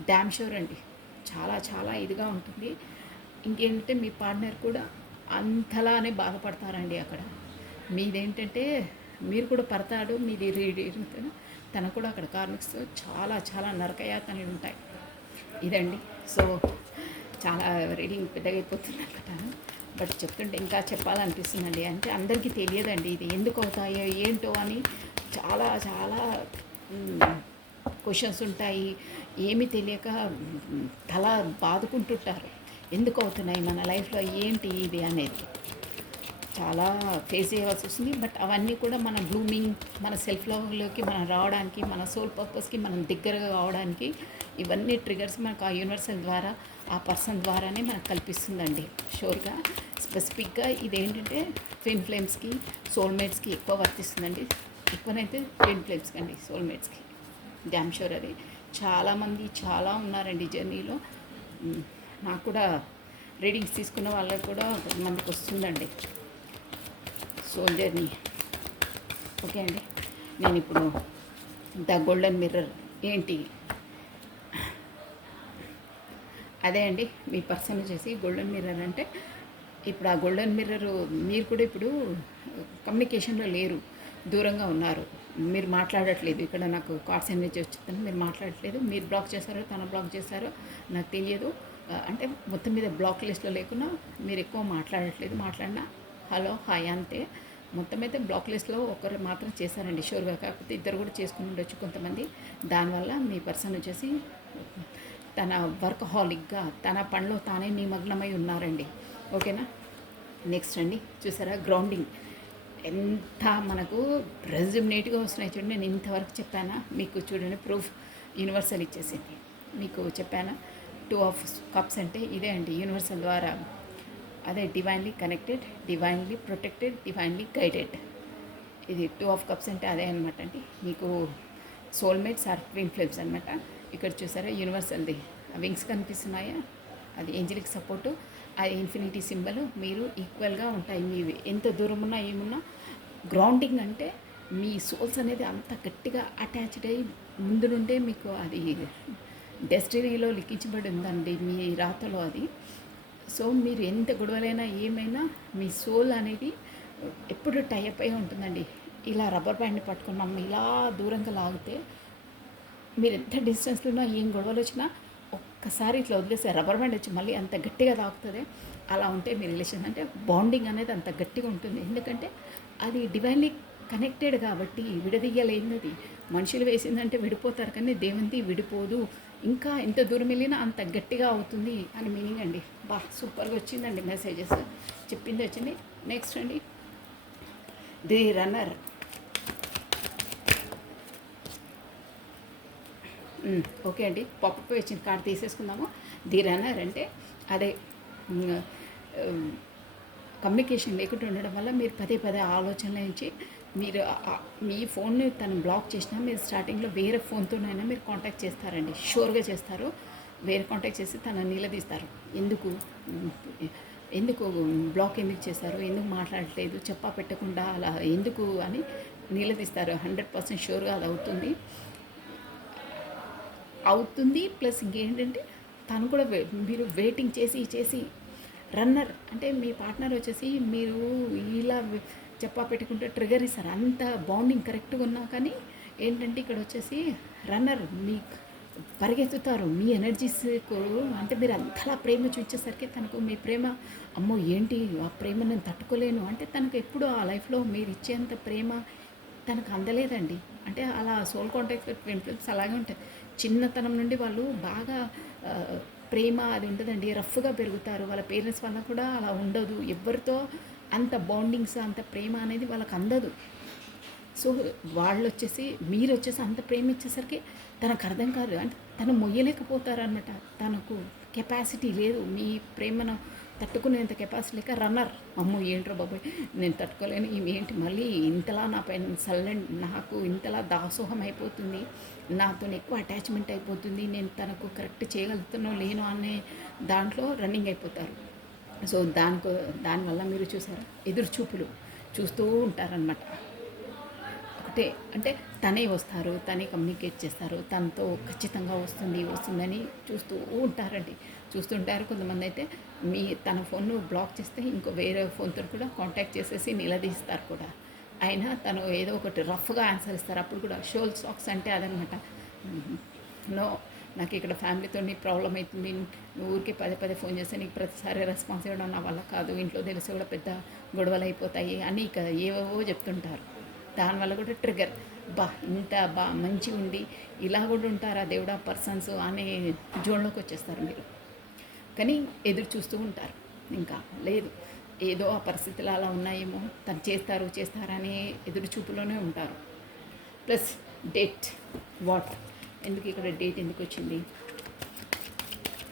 డ్యామ్ షూర్ అండి. చాలా చాలా ఇదిగా ఉంటుంది. ఇంకేంటంటే మీ పార్ట్నర్ కూడా అంతలానే బాధపడతారండి అక్కడ. మీదేంటంటే మీరు కూడా పడతాడు, మీది రీడింగ్ తనకు కూడా అక్కడ కార్మిక్స్ చాలా చాలా నరకయాతనలు ఉంటాయి. ఇదండి. సో చాలా రీడింగ్ పెద్దగా అయిపోతుంది అనుకుంటాను, బట్ చెప్తుంటే ఇంకా చెప్పాలనిపిస్తుందండి. అంటే అందరికీ తెలియదండి ఇది ఎందుకు అవుతాయో ఏంటో అని. చాలా చాలా క్వశ్చన్స్ ఉంటాయి. ఏమీ తెలియక తల బాదుకుంటుంటారు, ఎందుకు అవుతున్నాయి మన లైఫ్లో ఏంటి ఇది అనేది. చాలా ఫేస్ చేయాల్సి వస్తుంది. బట్ అవన్నీ కూడా మన బ్లూమింగ్, మన సెల్ఫ్ లవ్లోకి మనం రావడానికి, మన సోల్ పర్పస్కి మనం దగ్గరగా కావడానికి ఇవన్నీ ట్రిగర్స్ మనకు ఆ యూనివర్సల్ ద్వారా, ఆ పర్సన్ ద్వారానే మనకు కల్పిస్తుందండి. షూర్గా స్పెసిఫిక్గా ఇదేంటంటే ట్విన్ ఫ్లేమ్స్కి, సోల్మేట్స్కి ఎక్కువ వర్తిస్తుందండి. ఎక్కువనైతే ట్విన్ ఫ్లేమ్స్కి అండి, సోల్మేట్స్కి డ్యామ్ షూర్. అది చాలామంది చాలా ఉన్నారండి జర్నీలో. నాకు కూడా రీడింగ్స్ తీసుకున్న వాళ్ళకి కూడా కొంతమందికి వస్తుందండి సోల్ జర్నీ. ఓకే అండి. నేను ఇప్పుడు ద గోల్డెన్ మిర్రర్ ఏంటి, అదే అండి మీ పర్సన్ వచ్చేసి గోల్డెన్ మిర్రర్. అంటే ఇప్పుడు ఆ గోల్డెన్ మిర్రర్ మీరు కూడా ఇప్పుడు కమ్యూనికేషన్లో లేరు, దూరంగా ఉన్నారు, మీరు మాట్లాడట్లేదు. ఇక్కడ నాకు కార్డ్స్ ఎనర్జీ వచ్చిందని మీరు మాట్లాడట్లేదు. మీరు బ్లాక్ చేశారో తన బ్లాక్ చేశారో నాకు తెలియదు. అంటే మొత్తం మీద బ్లాక్ లిస్ట్లో లేకున్నా మీరు ఎక్కువ మాట్లాడట్లేదు. మాట్లాడినా హలో హాయ్ అంతే. మొత్తం అయితే బ్లాక్ లిస్ట్లో ఒకరు మాత్రం చేశారండి షూర్గా. కాకపోతే ఇద్దరు కూడా చేసుకుని ఉండొచ్చు కొంతమంది. దానివల్ల మీ పర్సన్ వచ్చేసి తన వర్క్ హాలిక్గా తన పనిలో తానే నిమగ్నమై ఉన్నారండి. ఓకేనా. నెక్స్ట్ అండి చూసారా గ్రౌండింగ్ ఎంత మనకు రెజ్యూమినేట్గా వస్తున్నాయి చూడండి. నేను ఇంతవరకు చెప్పానా మీకు, చూడండి ప్రూఫ్ యూనివర్సల్ ఇచ్చేసింది. మీకు చెప్పానా 2 ఆఫ్ కప్స్ అంటే ఇదే అండి యూనివర్సల్ ద్వారా. అదే divinely connected, divinely protected, divinely guided. ఇది 2 ఆఫ్ కప్స్ అంటే అదే అనమాట అండి. మీకు సోల్మేట్స్ ఆర్ ట్విన్ ఫ్లేమ్స్ అనమాట. ఇక్కడ చూసారా యూనివర్సల్ది వింగ్స్ కనిపిస్తున్నాయా, అది ఏంజలిక్ సపోర్టు, అది ఇన్ఫినిటీ సింబల్. మీరు ఈక్వల్గా ఉంటాయి మీవి, ఎంత దూరం ఉన్నా ఏమున్నా. గ్రౌండింగ్ అంటే మీ సోల్స్ అనేది అంత గట్టిగా అటాచ్డ్ అయ్యి ముందు నుండే మీకు అది డెస్టినీలో లిఖించబడి ఉందండి మీ రాతలో అది. సో మీరు ఎంత గొడవలైనా ఏమైనా మీ సోల్ అనేది ఎప్పుడు టైప్ అయి ఉంటుందండి. ఇలా రబ్బర్ బ్యాండ్ని పట్టుకున్నాం ఇలా దూరంగా లాగితే మీరు ఎంత డిస్టెన్స్లో ఉన్నా ఏం గొడవలు వచ్చినా ఒక్కసారి ఇట్లా వదిలేస్తే రబ్బర్ బ్యాండ్ వచ్చి మళ్ళీ అంత గట్టిగా తాకుతుంది. అలా ఉంటే మీ రిలేషన్ అంటే బాండింగ్ అనేది అంత గట్టిగా ఉంటుంది. ఎందుకంటే అది డివైన్లీ కనెక్టెడ్ కాబట్టి విడదీయలేనిది. మనుషులు వేసిందంటే విడిపోతారు కానీ దేవునిది విడిపోదు. ఇంకా ఎంత దూరం వెళ్ళినా అంత గట్టిగా అవుతుంది అని మీనింగ్ అండి. సూపర్గా వచ్చిందండి మెసేజెస్, చెప్పింది వచ్చింది. నెక్స్ట్ అండి ది రన్నర్. ఓకే అండి, పాపప్ వచ్చిన కార్డు తీసేసుకుందాము. ది రన్నర్ అంటే అదే కమ్యూనికేషన్ లేకుండా ఉండడం వల్ల మీరు పదే పదే ఆలోచనల నుంచి మీరు మీ ఫోన్ని తను బ్లాక్ చేసినా మీరు స్టార్టింగ్లో వేరే ఫోన్తోనైనా మీరు కాంటాక్ట్ చేస్తారండి, షూర్గా చేస్తారు. వేరే కాంటాక్ట్ చేసి తనని నిలదీస్తారు. ఎందుకు బ్లాక్ ఎందుకు చేశారు, ఎందుకు మాట్లాడట్లేదు, చెప్పా పెట్టకుండా అలా ఎందుకు అని నిలదీస్తారు. 100% షూర్గా అది అవుతుంది. ప్లస్ ఇంకేంటంటే తను కూడా మీరు వెయిటింగ్ చేసి రన్నర్ అంటే మీ పార్ట్నర్ వచ్చేసి మీరు ఇలా చెప్పా పెట్టుకుంటే ట్రిగర్ ఇస్తారు. అంత బాండింగ్ కరెక్ట్గా ఉన్నా కానీ ఏంటంటే ఇక్కడ వచ్చేసి రన్నర్ మీ పరిగెత్తుతారు మీ ఎనర్జీస్కు. అంటే మీరు అంతలా ప్రేమ చూపించేసరికి తనకు మీ ప్రేమ అమ్మో ఏంటి ఆ ప్రేమ నేను తట్టుకోలేను అంటే తనకు ఎప్పుడు ఆ లైఫ్లో మీరు ఇచ్చేంత ప్రేమ తనకు అందలేదండి. అంటే అలా సోల్ కాంటాక్ట్స్ ట్విన్ ఫ్లేమ్స్ అలాగే ఉంటాయి. చిన్నతనం నుండి వాళ్ళు బాగా ప్రేమ అది ఉంటుందండి, రఫ్గా పెరుగుతారు. వాళ్ళ పేరెంట్స్ వల్ల కూడా అలా ఉండదు. ఎవరితో అంత బాండింగ్స్ అంత ప్రేమ అనేది వాళ్ళకి అందదు. సో వాళ్ళు వచ్చేసి మీరు వచ్చేసి అంత ప్రేమ ఇచ్చేసరికి తనకు అర్థం కాదు, అంటే తను మొయ్యలేకపోతారనమాట. తనకు కెపాసిటీ లేదు, మీ ప్రేమను తట్టుకునేంత కెపాసిటీ లేక రన్నర్. అమ్మో ఏంట్రో బాబాయ్ నేను తట్టుకోలేను, ఇవి ఏంటి మళ్ళీ ఇంతలా నా పైన నాకు ఇంతలా దాసోహం అయిపోతుంది, నాతో ఎక్కువ అటాచ్మెంట్ అయిపోతుంది, నేను తనకు కరెక్ట్ చేయగలుగుతానో లేనో అనే దాంట్లో రన్నింగ్ అయిపోతారు. సో దానివల్ల మీరు చూసారా ఎదురు చూపులు చూస్తూ ఉంటారనమాట. ఒకటే అంటే తనే వస్తారు, తనే కమ్యూనికేట్ చేస్తారు, తనతో ఖచ్చితంగా వస్తుందని చూస్తూ ఉంటారండి. చూస్తుంటారు. కొంతమంది అయితే తన ఫోన్ను బ్లాక్ చేస్తే ఇంకో వేరే ఫోన్తో కూడా కాంటాక్ట్ చేసేసి నిలదీస్తారు కూడా. అయినా తను ఏదో ఒకటి రఫ్గా ఆన్సర్ ఇస్తారు. అప్పుడు కూడా షోల్ సాక్స్ అంటే అదనమాట. నో, నాకు ఇక్కడ ఫ్యామిలీతో ప్రాబ్లం అవుతుంది, నువ్వు ఊరికే పదే ఫోన్ చేస్తే నీకు ప్రతిసారి రెస్పాన్స్ ఇవ్వడం నా వల్ల కాదు, ఇంట్లో తెలిసి కూడా పెద్ద గొడవలు అయిపోతాయి అని ఇక ఏవేవో చెప్తుంటారు. దానివల్ల కూడా ట్రిగర్, ఇంత మంచిగా ఉండి ఇలా కూడా ఉంటారా దేవుడా పర్సన్స్ అనే జోన్లోకి వచ్చేస్తారు మీరు. కానీ ఎదురు చూస్తూ ఉంటారు, ఇంకా లేదు ఏదో ఆ పరిస్థితులు అలా ఉన్నాయేమో, తను చేస్తారనే ఎదురు చూపులోనే ఉంటారు. ప్లస్ డేట్ ఎందుకు ఇక్కడ డేట్ ఎందుకు వచ్చింది?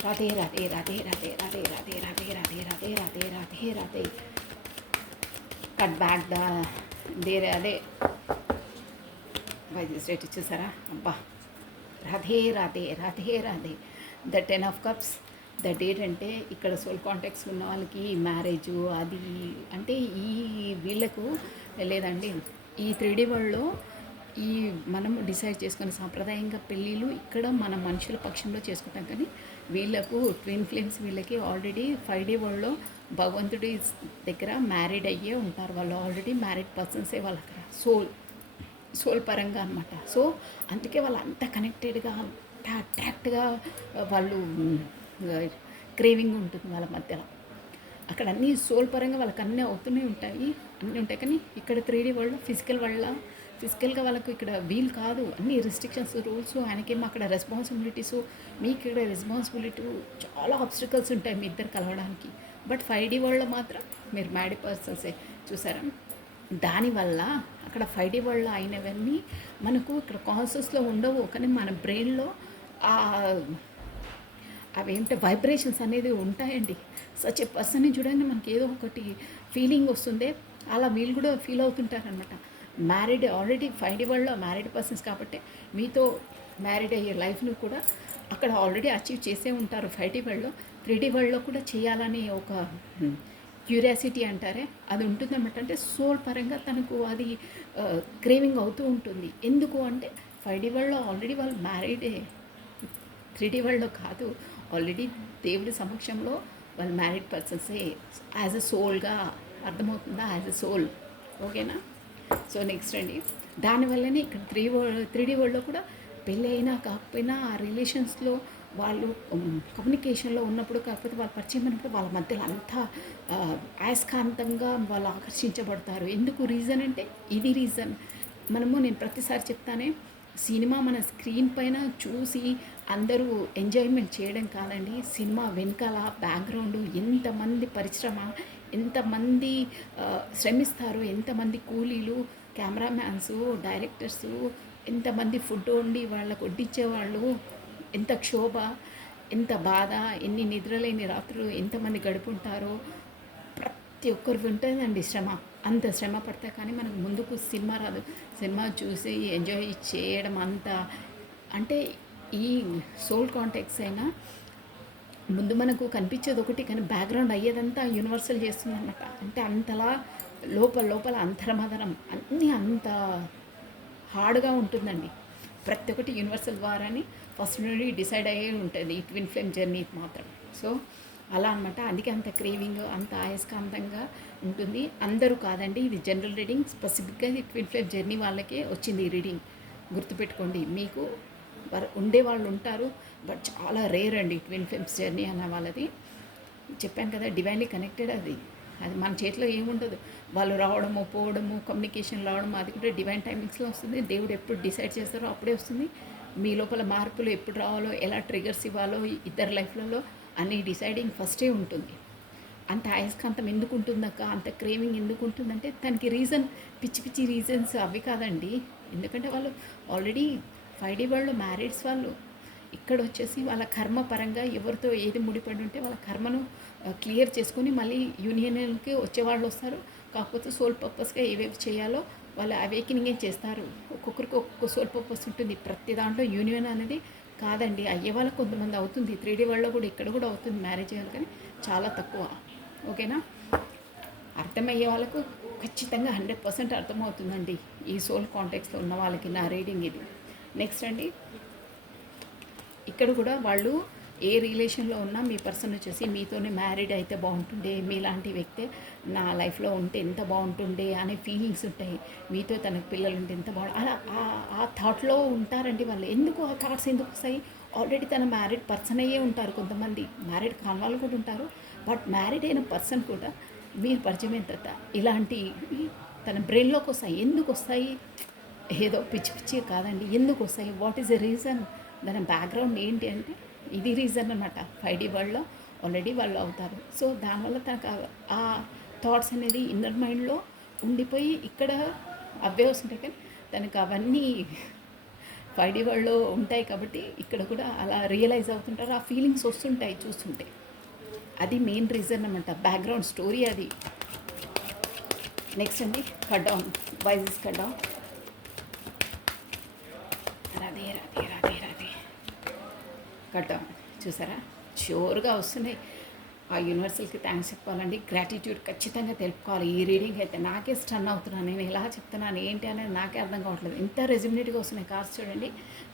రాధే రాధే రాధే రాధే రాధే రాధే రాధే రాధే రాధే రాధే రాధే రాధే కట్ బ్యాక్ అదే వైద్యుస్ట్రేట్ ఇచ్చేసారా? అబ్బా Radhe Radhe Radhe Radhe. The 10 of cups, the date అంటే ఇక్కడ సోల్ కాంటాక్ట్స్ ఉన్న వాళ్ళకి మ్యారేజ్ అది అంటే వీళ్ళకు లేదండి. ఈ 3D వరల్డ్లో మనం డిసైడ్ చేసుకునే సాంప్రదాయంగా పెళ్ళిళ్ళు ఇక్కడ మన మనుషుల పక్షంలో చేసుకుంటాం. కానీ వీళ్ళకు ట్విన్ ఫ్లేమ్స్ వీళ్ళకి ఆల్రెడీ 5D వరల్డ్లో భగవంతుడి దగ్గర మ్యారీడ్ అయ్యే ఉంటారు. వాళ్ళు ఆల్రెడీ మ్యారీడ్ పర్సన్సే వాళ్ళ అక్కడ సోల్ పరంగా అనమాట. సో అందుకే వాళ్ళు అంత కనెక్టెడ్గా అంత అట్రాక్ట్గా వాళ్ళు క్రేవింగ్ ఉంటుంది వాళ్ళ మధ్యలో. అక్కడ అన్నీ సోల్ పరంగా వాళ్ళకి అన్నీ అన్నీ ఉంటాయి. కానీ ఇక్కడ 3D వరల్డ్ ఫిజికల్గా వాళ్ళకు ఇక్కడ వీలు కాదు. అన్ని రిస్ట్రిక్షన్స్, రూల్స్, ఆయనకేమో అక్కడ రెస్పాన్సిబిలిటీస్, మీకు ఇక్కడ రెస్పాన్సిబిలిటీ, చాలా ఆబ్స్టికల్స్ ఉంటాయి మీ ఇద్దరు కలవడానికి. బట్ 5D వరల్డ్లో మాత్రం మీరు మ్యారీడ్ పర్సన్సే. చూసారా? దానివల్ల అక్కడ 5D వరల్డ్లో అయినవన్నీ మనకు ఇక్కడ కాన్షియస్లో ఉండవు, కానీ మన బ్రెయిన్లో అవేంటే వైబ్రేషన్స్ అనేది ఉంటాయండి. సచ్ ఏ పర్సన్ని చూడండి, మనకి ఏదో ఒకటి ఫీలింగ్ వస్తుందే అలా వీళ్ళు కూడా ఫీల్ అవుతుంటారనమాట. మ్యారీడ్ ఆల్రెడీ 5D వరల్డ్లో మ్యారీడ్ పర్సన్స్ కాబట్టి మీతో మ్యారీడ్ అయ్యే లైఫ్ను కూడా అక్కడ ఆల్రెడీ అచీవ్ చేసే ఉంటారు 5D వరల్డ్లో. 3D వరల్డ్లో కూడా చేయాలని ఒక క్యూరియాసిటీ అంటారే అది ఉంటుందన్నమాట. అంటే సోల్ పరంగా తనకు అది క్రేవింగ్ అవుతూ ఉంటుంది. ఎందుకు అంటే 5D వరల్డ్లో ఆల్రెడీ వాళ్ళు మ్యారీడే, 3D వరల్డ్లో కాదు. ఆల్రెడీ దేవుడి సమక్షంలో వాళ్ళు మ్యారీడ్ పర్సన్సే యాజ్ అ సోల్గా. అర్థమవుతుందా? As a soul. ఓకేనా? సో నెక్స్ట్ అండి, దానివల్లనే ఇక్కడ 3D వరల్డ్లో కూడా పెళ్ళి అయినా కాకపోయినా ఆ రిలేషన్స్లో వాళ్ళు కమ్యూనికేషన్లో ఉన్నప్పుడు, కాకపోతే వాళ్ళు పరిచయం అయినప్పుడు వాళ్ళ మధ్యలో అంతా అయస్కాంతంగా వాళ్ళు ఆకర్షించబడతారు. ఎందుకు రీజన్ అంటే ఇది రీజన్. నేను ప్రతిసారి చెప్తానే, సినిమా మన స్క్రీన్ పైన చూసి అందరూ ఎంజాయ్మెంట్ చేయడం కాదండి. సినిమా వెనకాల బ్యాక్గ్రౌండ్ ఎంతమంది పరిశ్రమ, ఎంతమంది శ్రమిస్తారు, ఎంతమంది కూలీలు, కెమెరామ్యాన్సు, డైరెక్టర్సు, ఎంతమంది ఫుడ్ వండి వాళ్ళకు వడ్డించేవాళ్ళు, ఎంత క్షోభ, ఎంత బాధ, ఎన్ని నిద్రలేని రాత్రులు ఎంతమంది గడుపుంటారో ప్రతి ఒక్కరికి ఉంటుందండి శ్రమ. అంత శ్రమ పడితే కానీ మనకు ముందుకు సినిమా రాదు. సినిమా చూసి ఎంజాయ్ చేయడం అంత అంటే ఈ సోల్ కాంటాక్ట్స్ అయినా ముందు మనకు కనిపించేది ఒకటి, కానీ బ్యాక్గ్రౌండ్ అయ్యేదంతా యూనివర్సల్ చేస్తుందన్నమాట. అంటే అంతలా లోపల అంతర్మదనం అన్నీ అంత హార్డ్గా ఉంటుందండి. ప్రతి ఒక్కటి యూనివర్సల్ ద్వారానే ఫస్ట్ నుండి డిసైడ్ అయ్యే ఉంటుంది ఈ ట్విన్ ఫ్లేమ్ జర్నీ మాత్రం. సో అలా అనమాట. అందుకే అంత క్రేవింగ్, అంత అయస్కాంతంగా ఉంటుంది. అందరూ కాదండి, ఇది జనరల్ రీడింగ్. స్పెసిఫిక్గా ఇది ట్విన్ ఫ్లేమ్ జర్నీ వాళ్ళకే వచ్చింది ఈ రీడింగ్. గుర్తుపెట్టుకోండి, మీకు ఉండేవాళ్ళు ఉంటారు, బట్ చాలా రేర్ అండి ట్విన్ ఫ్లేమ్స్ జర్నీ అన్న వాళ్ళది. చెప్పాను కదా, డివైన్లీ కనెక్టెడ్. అది మన చేతిలో ఏముండదు. వాళ్ళు రావడము, పోవడము, కమ్యూనికేషన్ రావడము, అది కూడా డివైన్ టైమింగ్స్లో వస్తుంది. దేవుడు ఎప్పుడు డిసైడ్ చేస్తారో అప్పుడే వస్తుంది. మీ లోపల మార్పులు ఎప్పుడు రావాలో, ఎలా ట్రిగర్స్ ఇవ్వాలో ఇద్దరు లైఫ్లలో అన్ని డిసైడింగ్ ఫస్టే ఉంటుంది. అంత అయస్కాంతం ఎందుకు ఉంటుందక్క, అంత క్రేవింగ్ ఎందుకు ఉంటుందంటే దానికి రీజన్ పిచ్చి పిచ్చి రీజన్స్ అవి కాదండి. ఎందుకంటే వాళ్ళు ఆల్రెడీ 5D వాళ్ళు మ్యారీడ్స్ వాళ్ళు. ఇక్కడ వచ్చేసి వాళ్ళ కర్మ పరంగా ఎవరితో ఏది ముడిపడి ఉంటే వాళ్ళ కర్మను క్లియర్ చేసుకుని మళ్ళీ యూనియన్కి వచ్చేవాళ్ళు వస్తారు. కాకపోతే సోల్ పర్పస్గా ఏవేవి చేయాలో వాళ్ళు అవేకినింగే చేస్తారు. ఒక్కొక్కరికి ఒక్కొక్క సోల్ పర్పస్ ఉంటుంది. ప్రతి దాంట్లో యూనియన్ అనేది కాదండి. అయ్యే వాళ్ళకి కొంతమంది అవుతుంది. 3D వరల్డ్లో కూడా ఇక్కడ కూడా అవుతుంది మ్యారేజ్ చేయాలి, కానీ చాలా తక్కువ. ఓకేనా? అర్థమయ్యే వాళ్ళకు ఖచ్చితంగా 100% అర్థమవుతుందండి ఈ సోల్ కాంటాక్ట్స్లో ఉన్న వాళ్ళకి నా రీడింగ్ ఇది. నెక్స్ట్ అండి, ఇక్కడ కూడా వాళ్ళు ఏ రిలేషన్లో ఉన్నా మీ పర్సన్ వచ్చేసి మీతోనే మ్యారీడ్ అయితే బాగుంటుండే, మీలాంటి వ్యక్తే నా లైఫ్లో ఉంటే ఎంత బాగుంటుండే అనే ఫీలింగ్స్ ఉంటాయి. మీతో తనకు పిల్లలు ఉంటే ఎంత బాగుంటుంది అలా ఆ థాట్లో ఉంటారండి వాళ్ళు. ఎందుకు ఆ థాట్స్ ఎందుకు వస్తాయి? ఆల్రెడీ తన మ్యారీడ్ పర్సన్ అయ్యే ఉంటారు. కొంతమంది మ్యారీడ్ కాని వాళ్ళు కూడా ఉంటారు. బట్ మ్యారీడ్ అయిన పర్సన్ కూడా మీరు పరిచయం అయిన తర్వాత ఇలాంటివి తన బ్రెయిన్లోకి వస్తాయి. ఎందుకు వస్తాయి? ఏదో పిచ్చి పిచ్చి కాదండి. ఎందుకు వస్తాయి? What is the reason? దాని బ్యాక్గ్రౌండ్ ఏంటి అంటే ఇది రీజన్ అనమాట. 5D వరల్డ్లో ఆల్రెడీ వాళ్ళు అవుతారు. సో దానివల్ల తనకు ఆ థాట్స్ అనేది ఇన్నర్ మైండ్లో ఉండిపోయి ఇక్కడ అవే వస్తుంటాయి. కానీ తనకు అవన్నీ 5D వరల్డ్లో ఉంటాయి కాబట్టి ఇక్కడ కూడా అలా రియలైజ్ అవుతుంటారు. ఆ ఫీలింగ్స్ వస్తుంటాయి చూస్తుంటే. అది మెయిన్ రీజన్ అనమాట, బ్యాక్గ్రౌండ్ స్టోరీ అది. నెక్స్ట్ అండి, cut down. Wishes cut down. Radhe Radhe Radhe Radhe. Cut down చూసారా, ష్యూర్గా వస్తున్నాయి. ఆ యూనివర్సల్కి థ్యాంక్స్ చెప్పాలండి, గ్రాటిట్యూడ్ ఖచ్చితంగా తెలుపుకోవాలి. ఈ రీడింగ్ అయితే నాకే స్టన్ అవుతున్నాను. నేను ఎలా చెప్తున్నాను ఏంటి అనేది నాకే అర్థం కావట్లేదు. ఎంత రెజిమినేట్గా వస్తున్నాయి కార్డ్స్ చూడండి.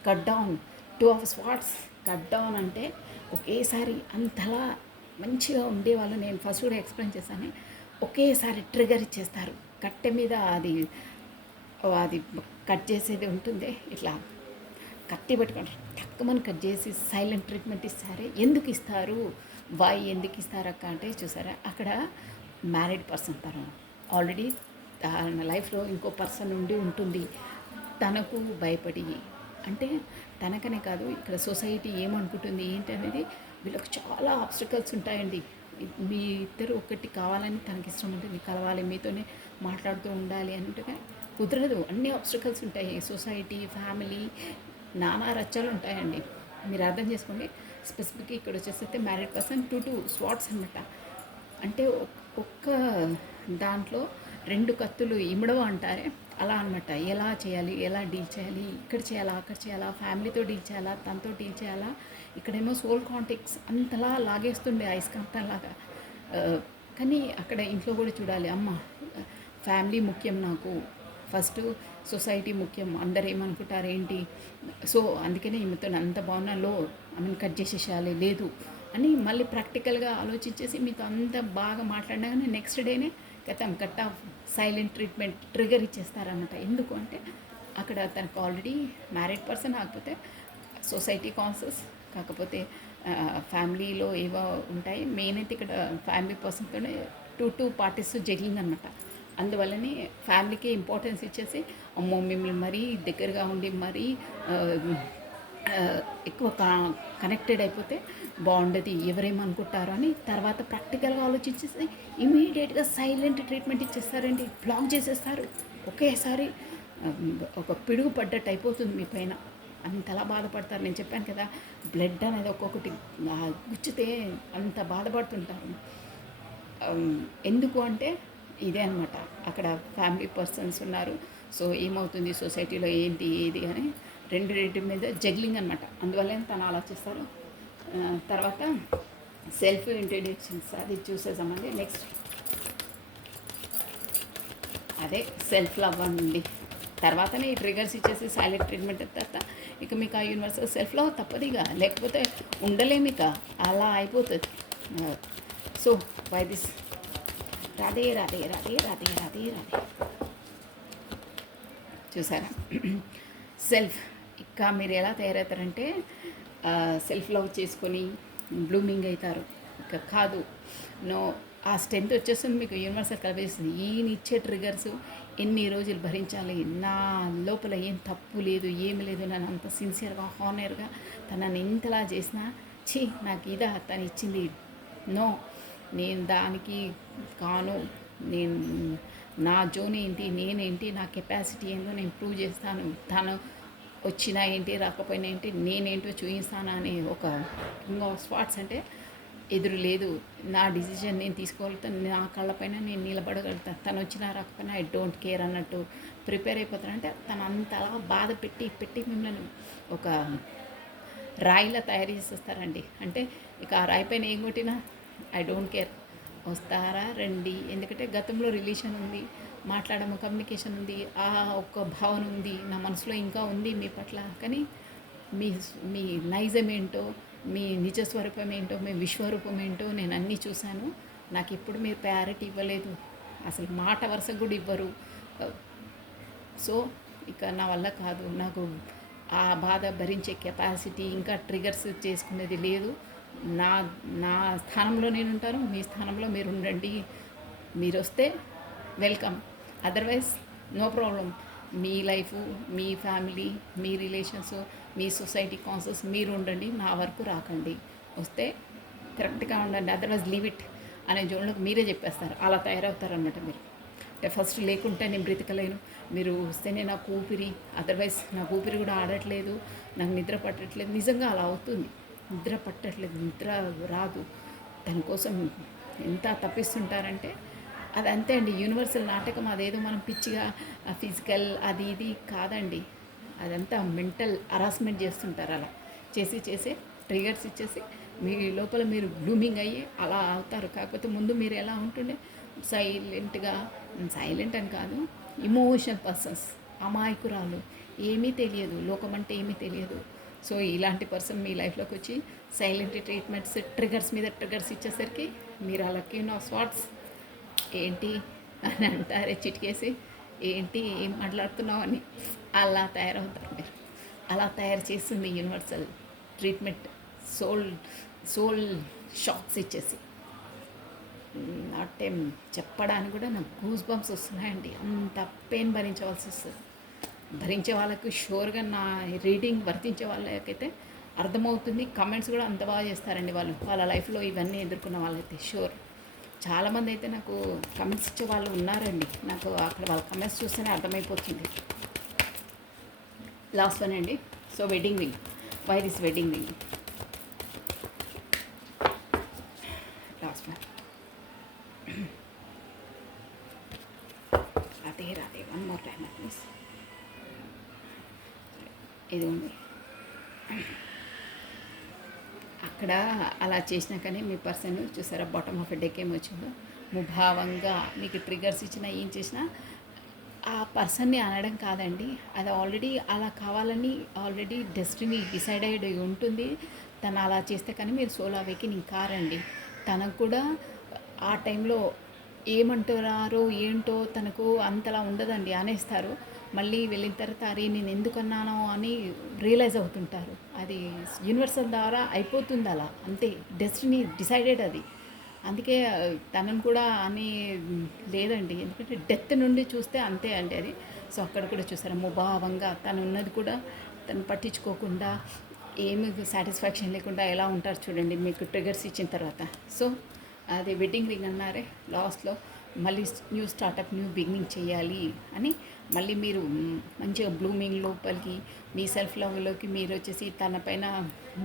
Cut down, 2 of swords. Cut down అంటే ఒకేసారి అంతలా మంచిగా ఉండేవాళ్ళు. నేను ఫస్ట్ కూడా ఎక్స్ప్లెయిన్ చేశాను. ఒకేసారి ట్రిగర్ ఇచ్చేస్తారు. కట్టె మీద అది అది కట్ చేసేది ఉంటుంది, ఇట్లా కత్తి పెట్టుకొని టక్కుమని కట్ చేసి సైలెంట్ ట్రీట్మెంట్ ఇస్తారు. ఎందుకు ఇస్తారు? ఎందుకు ఇస్తారు అక్క అంటే చూసారా, అక్కడ మ్యారీడ్ పర్సన్ తను ఆల్రెడీ తన లైఫ్లో ఇంకో పర్సన్ ఉండి ఉంటుంది. తనకు భయపడి, అంటే తనకనే కాదు ఇక్కడ సొసైటీ ఏమనుకుంటుంది ఏంటి అనేది వీళ్ళకి చాలా ఆబ్స్టికల్స్ ఉంటాయండి. మీ ఇద్దరు ఒకటి కావాలని తనకి ఇష్టం ఉంటుంది, కలవాలి, మీతోనే మాట్లాడుతూ ఉండాలి అంటే కుదరదు. అన్ని ఆబ్స్టికల్స్ ఉంటాయి. సొసైటీ, ఫ్యామిలీ, నానా రచ్చాలు ఉంటాయండి. మీరు అర్థం చేసుకోండి. స్పెసిఫిక్గా ఇక్కడ వచ్చేసైతే మ్యారీడ్ పర్సన్ 2 స్వాట్స్ అనమాట. అంటే ఒక్క దాంట్లో 2 కత్తులు ఇమడవ అంటారే అలా అనమాట. ఎలా చేయాలి, ఎలా డీల్ చేయాలి, ఇక్కడ చేయాలా, అక్కడ చేయాలా, ఫ్యామిలీతో డీల్ చేయాలా, తనతో డీల్ చేయాలా. ఇక్కడేమో సోల్ కాంటాక్ట్స్ అంతలా లాగేస్తుండే ఐస్కాంతంలాగా. కానీ అక్కడ ఇంట్లో కూడా చూడాలి, అమ్మ ఫ్యామిలీ ముఖ్యం నాకు, ఫస్ట్ సొసైటీ ముఖ్యం, అందరు ఏమనుకుంటారు ఏంటి, సో అందుకనే ఈమెతో అంత బాగున్నాలో ఆమెను కట్ చేసేసేయాలి లేదు అని మళ్ళీ ప్రాక్టికల్గా ఆలోచించేసి మీతో అంత బాగా మాట్లాడినా కానీ నెక్స్ట్ డేనే cut off, silent treatment, trigger ఇచ్చేస్తారన్నమాట. ఎందుకు అంటే అక్కడ తనకు ఆల్రెడీ మ్యారీడ్ పర్సన్, కాకపోతే సొసైటీ కాన్సెస్, కాకపోతే ఫ్యామిలీలో ఏవో ఉంటాయి. మెయిన్ అయితే ఇక్కడ ఫ్యామిలీ పర్సన్తోనే 2 పార్టీస్ జగ్లింగ్ అనమాట. అందువల్లనే ఫ్యామిలీకి ఇంపార్టెన్స్ ఇచ్చేసి అమ్మో మిమ్మల్ని మరీ దగ్గరగా ఉండి మరీ ఎక్కువ కనెక్టెడ్ అయిపోతే బాగుండదు, ఎవరేమనుకుంటారో అని తర్వాత ప్రాక్టికల్గా ఆలోచించేసి ఇమీడియట్గా సైలెంట్ ట్రీట్మెంట్ ఇచ్చేస్తారండి. బ్లాక్ చేసేస్తారు. ఒకేసారి ఒక పిడుగు పడ్డట్టు అయిపోతుంది మీ పైన. అంతలా బాధపడతారు. నేను చెప్పాను కదా, బ్లడ్ అనేది ఒక్కొక్కటి గుచ్చితే అంత బాధపడుతుంటారు. ఎందుకు అంటే ఇదే అనమాట, అక్కడ ఫ్యామిలీ పర్సన్స్ ఉన్నారు. సో ఏమవుతుంది సొసైటీలో ఏంటి ఏది అని రెండు మీద జగ్లింగ్ అనమాట. అందువల్ల తను ఆలోచిస్తారు. తర్వాత సెల్ఫ్ ఇంట్రడక్షన్స్ అది చూసేసామండి. నెక్స్ట్ అదే సెల్ఫ్ లవ్ అండి. తర్వాతనే ఈ ట్రిగర్స్ ఇచ్చేసి సైలెంట్ ట్రీట్మెంట్ తర్వాత ఇక మీకు ఆ యూనివర్సల్ సెల్ఫ్ లవ్ తప్పదు, ఇక లేకపోతే ఉండలేము, ఇక అలా అయిపోతుంది. So by this Radhe Radhe Radhe Radhe Radhe Radhe. చూసారా, సెల్ఫ్ ఇంకా మీరు ఎలా తయారవుతారంటే సెల్ఫ్ లవ్ చేసుకొని బ్లూమింగ్ అవుతారు. ఇక కాదు నో, ఆ స్ట్రెంత్ వచ్చేస్తుంది మీకు. యూనివర్సల్ కలిపేస్తుంది. ఈయన ఇచ్చే ట్రిగర్స్ ఎన్ని రోజులు భరించాలి, నా లోపల ఏం తప్పు లేదు ఏమి లేదు, నన్ను అంత సిన్సియర్గా హానర్గా తనని ఇంతలా చేసినా ఛీ నాకు ఇదా తను ఇచ్చింది, నో నేను దానికి కాను. నేను నా జోన్ ఏంటి, నేనేంటి, నా కెపాసిటీ ఏందో నేను ప్రూవ్ చేస్తాను. తను వచ్చినా ఏంటి, రాకపోయినా ఏంటి, నేనేంటో చూపిస్తాను అనే ఒక కింగ్ ఆఫ్ స్పాట్స్ అంటే ఎదురు లేదు. నా డిసిజన్ నేను తీసుకోగలుగుతాను, నా కళ్ళపైన నేను నిలబడగలుగుతాను. తను వచ్చినా రాకపోయినా ఐ డోంట్ కేర్ అన్నట్టు ప్రిపేర్ అయిపోతాను. అంటే తను అంతలా బాధ పెట్టి పెట్టి మిమ్మల్ని ఒక రాయిలా తయారు చేసేస్తారండి. అంటే ఇక ఆ రాయి పైన ఏం కొట్టినా ఐ డోంట్ కేర్, వస్తారా రండి. ఎందుకంటే గతంలో రిలేషన్ ఉంది, మాట్లాడము, కమ్యూనికేషన్ ఉంది, ఆ ఒక్క భావన ఉంది, నా మనసులో ఇంకా ఉంది మీ పట్ల. కానీ మీ మీ నైజం ఏంటో, మీ నిజ స్వరూపం ఏంటో, మీ విశ్వరూపం ఏంటో నేను అన్నీ చూశాను. నాకు ఎప్పుడు మీరు ప్రయారిటీ ఇవ్వలేదు, అసలు మాట వరుసకు కూడా ఇవ్వరు. సో ఇక నా వల్ల కాదు, నాకు ఆ బాధ భరించే కెపాసిటీ, ఇంకా ట్రిగర్స్ చేసుకునేది లేదు. నా నా స్థానంలో నేను ఉంటాను, మీ స్థానంలో మీరు ఉండండి. మీరు వస్తే వెల్కమ్, అదర్వైజ్ నో ప్రాబ్లం. మీ లైఫ్, మీ ఫ్యామిలీ, మీ రిలేషన్స్, మీ సొసైటీ కాన్సెప్ట్స్ మీరు ఉండండి, నా వరకు రాకండి. వస్తే కరెక్ట్గా ఉండండి, అదర్వైజ్ లీవ్ ఇట్ అనే జోన్లోకి మీరే చెప్పేస్తారు. అలా తయారవుతారన్నమాట మీరు. అంటే ఫస్ట్ లేకుంటే నేను బ్రతకలేను, మీరు వస్తేనే నాకు ఊపిరి, అదర్వైజ్ నాకు ఊపిరి కూడా ఆడట్లేదు, నాకు నిద్ర పట్టట్లేదు. నిజంగా అలా అవుతుంది, నిద్ర పట్టట్లేదు, నిద్ర రాదు. దానికోసం ఎంత తప్పిస్తుంటారంటే అది అంతే అండి. యూనివర్సల్ నాటకం. అదేదో మనం పిచ్చిగా ఫిజికల్ అది ఇది కాదండి, అదంతా మెంటల్ హరాస్మెంట్ చేస్తుంటారు. అలా చేసి చేసి ట్రిగర్స్ ఇచ్చేసి మీ లోపల మీరు బ్లూమింగ్ అయ్యి అలా అవుతారు. కాకపోతే ముందు మీరు ఎలా ఉంటుండే, సైలెంట్గా, సైలెంట్ అని కాదు, ఇమోషనల్ పర్సన్స్, అమాయకురాలు, ఏమీ తెలియదు, లోకం అంటే ఏమీ తెలియదు. సో ఇలాంటి పర్సన్ మీ లైఫ్లోకి వచ్చి సైలెంట్ ట్రీట్మెంట్స్, ట్రిగర్స్ మీద ట్రిగర్స్ ఇచ్చేసరికి మీరు అలా క్వీన్ ఆఫ్ స్వాట్స్ ఏంటి అని అంటారే చిటికేసి, ఏంటి ఏం మాట్లాడుతున్నావు అని అలా తయారవుతారు మీరు. అలా తయారు చేస్తుంది universal treatment, soul soul shocks ఇచ్చేసి. నాట్ టైం చెప్పడానికి కూడా నాకు గూస్ బంప్స్ వస్తున్నాయండి. అంత పెయిన్ భరించవలసి వస్తుంది. భరించే వాళ్ళకి షూర్గా నా రీడింగ్ వర్తించే వాళ్ళకైతే అర్థమవుతుంది. కమెంట్స్ కూడా అంత బాగా చేస్తారండి వాళ్ళు, వాళ్ళ లైఫ్లో ఇవన్నీ ఎదుర్కొన్న వాళ్ళైతే షూర్. చాలామంది అయితే నాకు కమెంట్స్ ఇచ్చే వాళ్ళు ఉన్నారండి. నాకు అక్కడ వాళ్ళ కమెంట్స్ చూస్తేనే అర్థమైపోతుంది. లాస్ట్ వన్ అండి. So wedding ring, why this wedding ring, last one. అదే రాదే, వన్ మోర్ టైమ్ ప్లీజ్. ఇది ఉంది అక్కడ. అలా చేసినా కానీ మీ పర్సన్ చూసారా, బాటమ్ ఆఫ్ డెక్ ఏమొచ్చిందో, ముభావంగా మీకు ట్రిగర్స్ ఇచ్చినా ఏం చేసినా ఆ పర్సన్ని అనడం కాదండి, అది ఆల్రెడీ అలా కావాలని ఆల్రెడీ డెస్టినీ డిసైడ్ అయ్యి ఉంటుంది. తను అలా చేస్తే కానీ మీరు సోల్ అవేకినింగ్ కారండి. తనకు కూడా ఆ టైంలో ఏమంటున్నారో ఏంటో తనకు అంతలా ఉండదండి, అనేస్తారు. మళ్ళీ వెళ్ళిన తర్వాత అరే నేను ఎందుకు అన్నానో అని రియలైజ్ అవుతుంటారు. అది యూనివర్సల్ ద్వారా అయిపోతుంది అలా, అంతే. డెస్టినీ డిసైడెడ్ అది. అందుకే తనను కూడా అని లేదండి, ఎందుకంటే డెత్ నుండి చూస్తే అంతే అండి అది. సో అక్కడ కూడా చూసారా, ముభావంగా తను ఉన్నది కూడా తను పట్టించుకోకుండా, ఏమి సాటిస్ఫాక్షన్ లేకుండా ఎలా ఉంటారు చూడండి మీకు ట్రిగర్స్ ఇచ్చిన తర్వాత. సో అది వెడ్డింగ్ రింగ్ అన్నారే లాస్ట్లో, మళ్ళీ న్యూ స్టార్టప్, న్యూ బిగినింగ్ చేయాలి అని మళ్ళీ మీరు మంచిగా బ్లూమింగ్ లోపలికి మీ సెల్ఫ్ లవ్లోకి మీరు వచ్చేసి తన పైన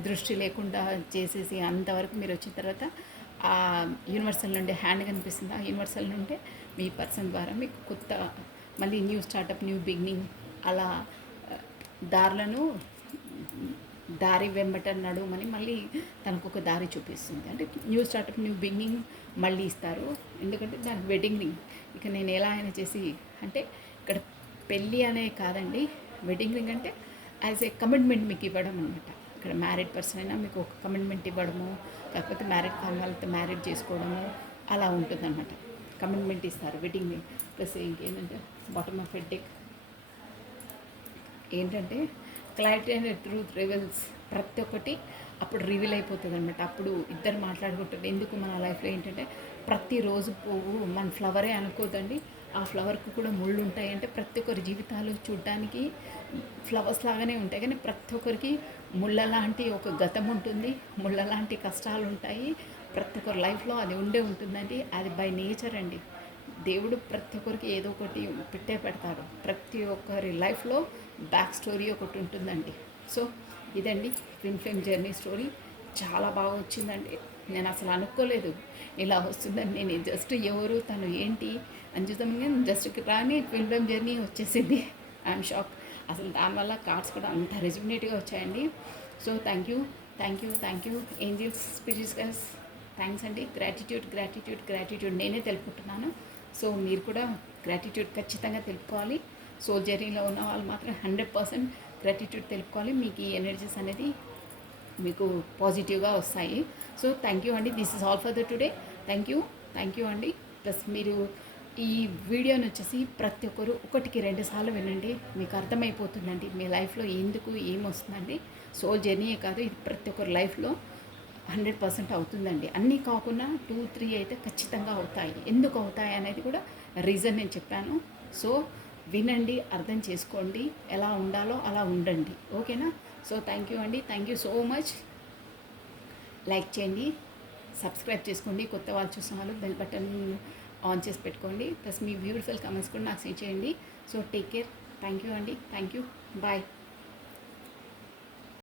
దృష్టి లేకుండా చేసేసి అంతవరకు మీరు వచ్చిన తర్వాత ఆ యూనివర్సల్ నుండి హ్యాండ్ కనిపిస్తుంది. ఆ యూనివర్సల్ నుండి మీ పర్సన్ ద్వారా మీకు కొత్త మళ్ళీ న్యూ స్టార్టప్, న్యూ బిగినింగ్ అలా దారులను దారి వెంబట నడుమని మళ్ళీ తనకు ఒక దారి చూపిస్తుంది. అంటే న్యూ స్టార్టప్, న్యూ బిగినింగ్ మళ్ళీ ఇస్తారు. ఎందుకంటే దానికి వెడ్డింగ్ రింగ్. ఇక నేను ఎలా అయినా చేసి, అంటే ఇక్కడ పెళ్ళి అనే కాదండి, వెడ్డింగ్ రింగ్ అంటే యాజ్ ఏ కమిట్మెంట్ మీకు ఇవ్వడం అనమాట. ఇక్కడ మ్యారీడ్ పర్సన్ అయినా మీకు ఒక కమిట్మెంట్ ఇవ్వడము, కాకపోతే మ్యారీడ్ కాని వాళ్ళతో మ్యారేజ్ చేసుకోవడము అలా ఉంటుందన్నమాట. కమిట్మెంట్ ఇస్తారు వెడ్డింగ్ రింగ్. ప్లస్ ఇంకేంటంటే బాటమ్ ఆఫ్ డెక్ ఏంటంటే క్లారిటీ అండ్ ట్రూత్ రివీల్స్, ప్రతి ఒక్కటి అప్పుడు రివీల్ అయిపోతుంది అనమాట. అప్పుడు ఇద్దరు మాట్లాడుకుంటారు. ఎందుకు మన లైఫ్లో ఏంటంటే ప్రతిరోజు పువ్వు మన ఫ్లవరే అనుకోదండి, ఆ ఫ్లవర్కి కూడా ముళ్ళు ఉంటాయి. అంటే ప్రతి ఒక్కరి జీవితాలు చూడడానికి ఫ్లవర్స్ లాగానే ఉంటాయి, కానీ ప్రతి ఒక్కరికి ముళ్ళ లాంటి ఒక గతం ఉంటుంది, ముళ్ళ లాంటి కష్టాలు ఉంటాయి. ప్రతి ఒక్కరి లైఫ్లో అది ఉండే ఉంటుందండి. అది బై నేచర్ అండి. దేవుడు ప్రతి ఒక్కరికి ఏదో ఒకటి పెడతాడు. ప్రతి ఒక్కరి లైఫ్లో బ్యాక్ స్టోరీ ఒకటి ఉంటుందండి. సో ఇదండి ట్విన్ ఫ్లేమ్ జర్నీ స్టోరీ. చాలా బాగా వచ్చిందండి. నేను అసలు అనుకోలేదు ఇలా వస్తుందని. నేను జస్ట్ ఎవరు తను ఏంటి అని చూద్దామని జస్ట్ రాని ట్విన్ ఫ్లేమ్ జర్నీ వచ్చేసింది. I'm shock. అసలు దానివల్ల కార్డ్స్ కూడా అంత రెజ్యునేట్గా వచ్చాయండి. So thank you angels, spirits guys, thanks అండి. గ్రాటిట్యూడ్ నేనే తెలుపుకుంటున్నాను. సో మీరు కూడా గ్రాటిట్యూడ్ ఖచ్చితంగా తెలుపుకోవాలి. సో జర్నీలో ఉన్న వాళ్ళు మాత్రం 100% గ్రాటిట్యూడ్ తెలుపుకోవాలి. మీకు ఈ ఎనర్జీస్ అనేది మీకు పాజిటివ్గా వస్తాయి. సో థ్యాంక్ యూ అండి. This is all for the today. Thank you అండి. ప్లస్ మీరు ఈ వీడియోని వచ్చేసి ప్రతి ఒక్కరు 1-2 సార్లు వినండి. మీకు అర్థమైపోతుందండి మీ లైఫ్లో ఎందుకు ఏమొస్తుందండి. సో జర్నీయే కాదు, ఇది ప్రతి ఒక్కరి లైఫ్లో 100% అవుతుందండి. అన్నీ కాకుండా 2-3 అయితే ఖచ్చితంగా అవుతాయి. ఎందుకు అవుతాయి అనేది కూడా రీజన్ నేను చెప్పాను. సో వినండి, అర్థం చేసుకోండి, ఎలా ఉండాలో అలా ఉండండి. ఓకేనా? సో థ్యాంక్ యూ అండి. Thank you so much. Like చేయండి, సబ్స్క్రైబ్ చేసుకోండి. కొత్త వాళ్ళు చూసిన వాళ్ళు బెల్ బటన్ ఆన్ చేసి పెట్టుకోండి. ప్లస్ మీ బ్యూటిఫుల్ కమెంట్స్ కూడా నాకు షేర్ చేయండి. So take care. Thank you అండి. Thank you. బాయ్.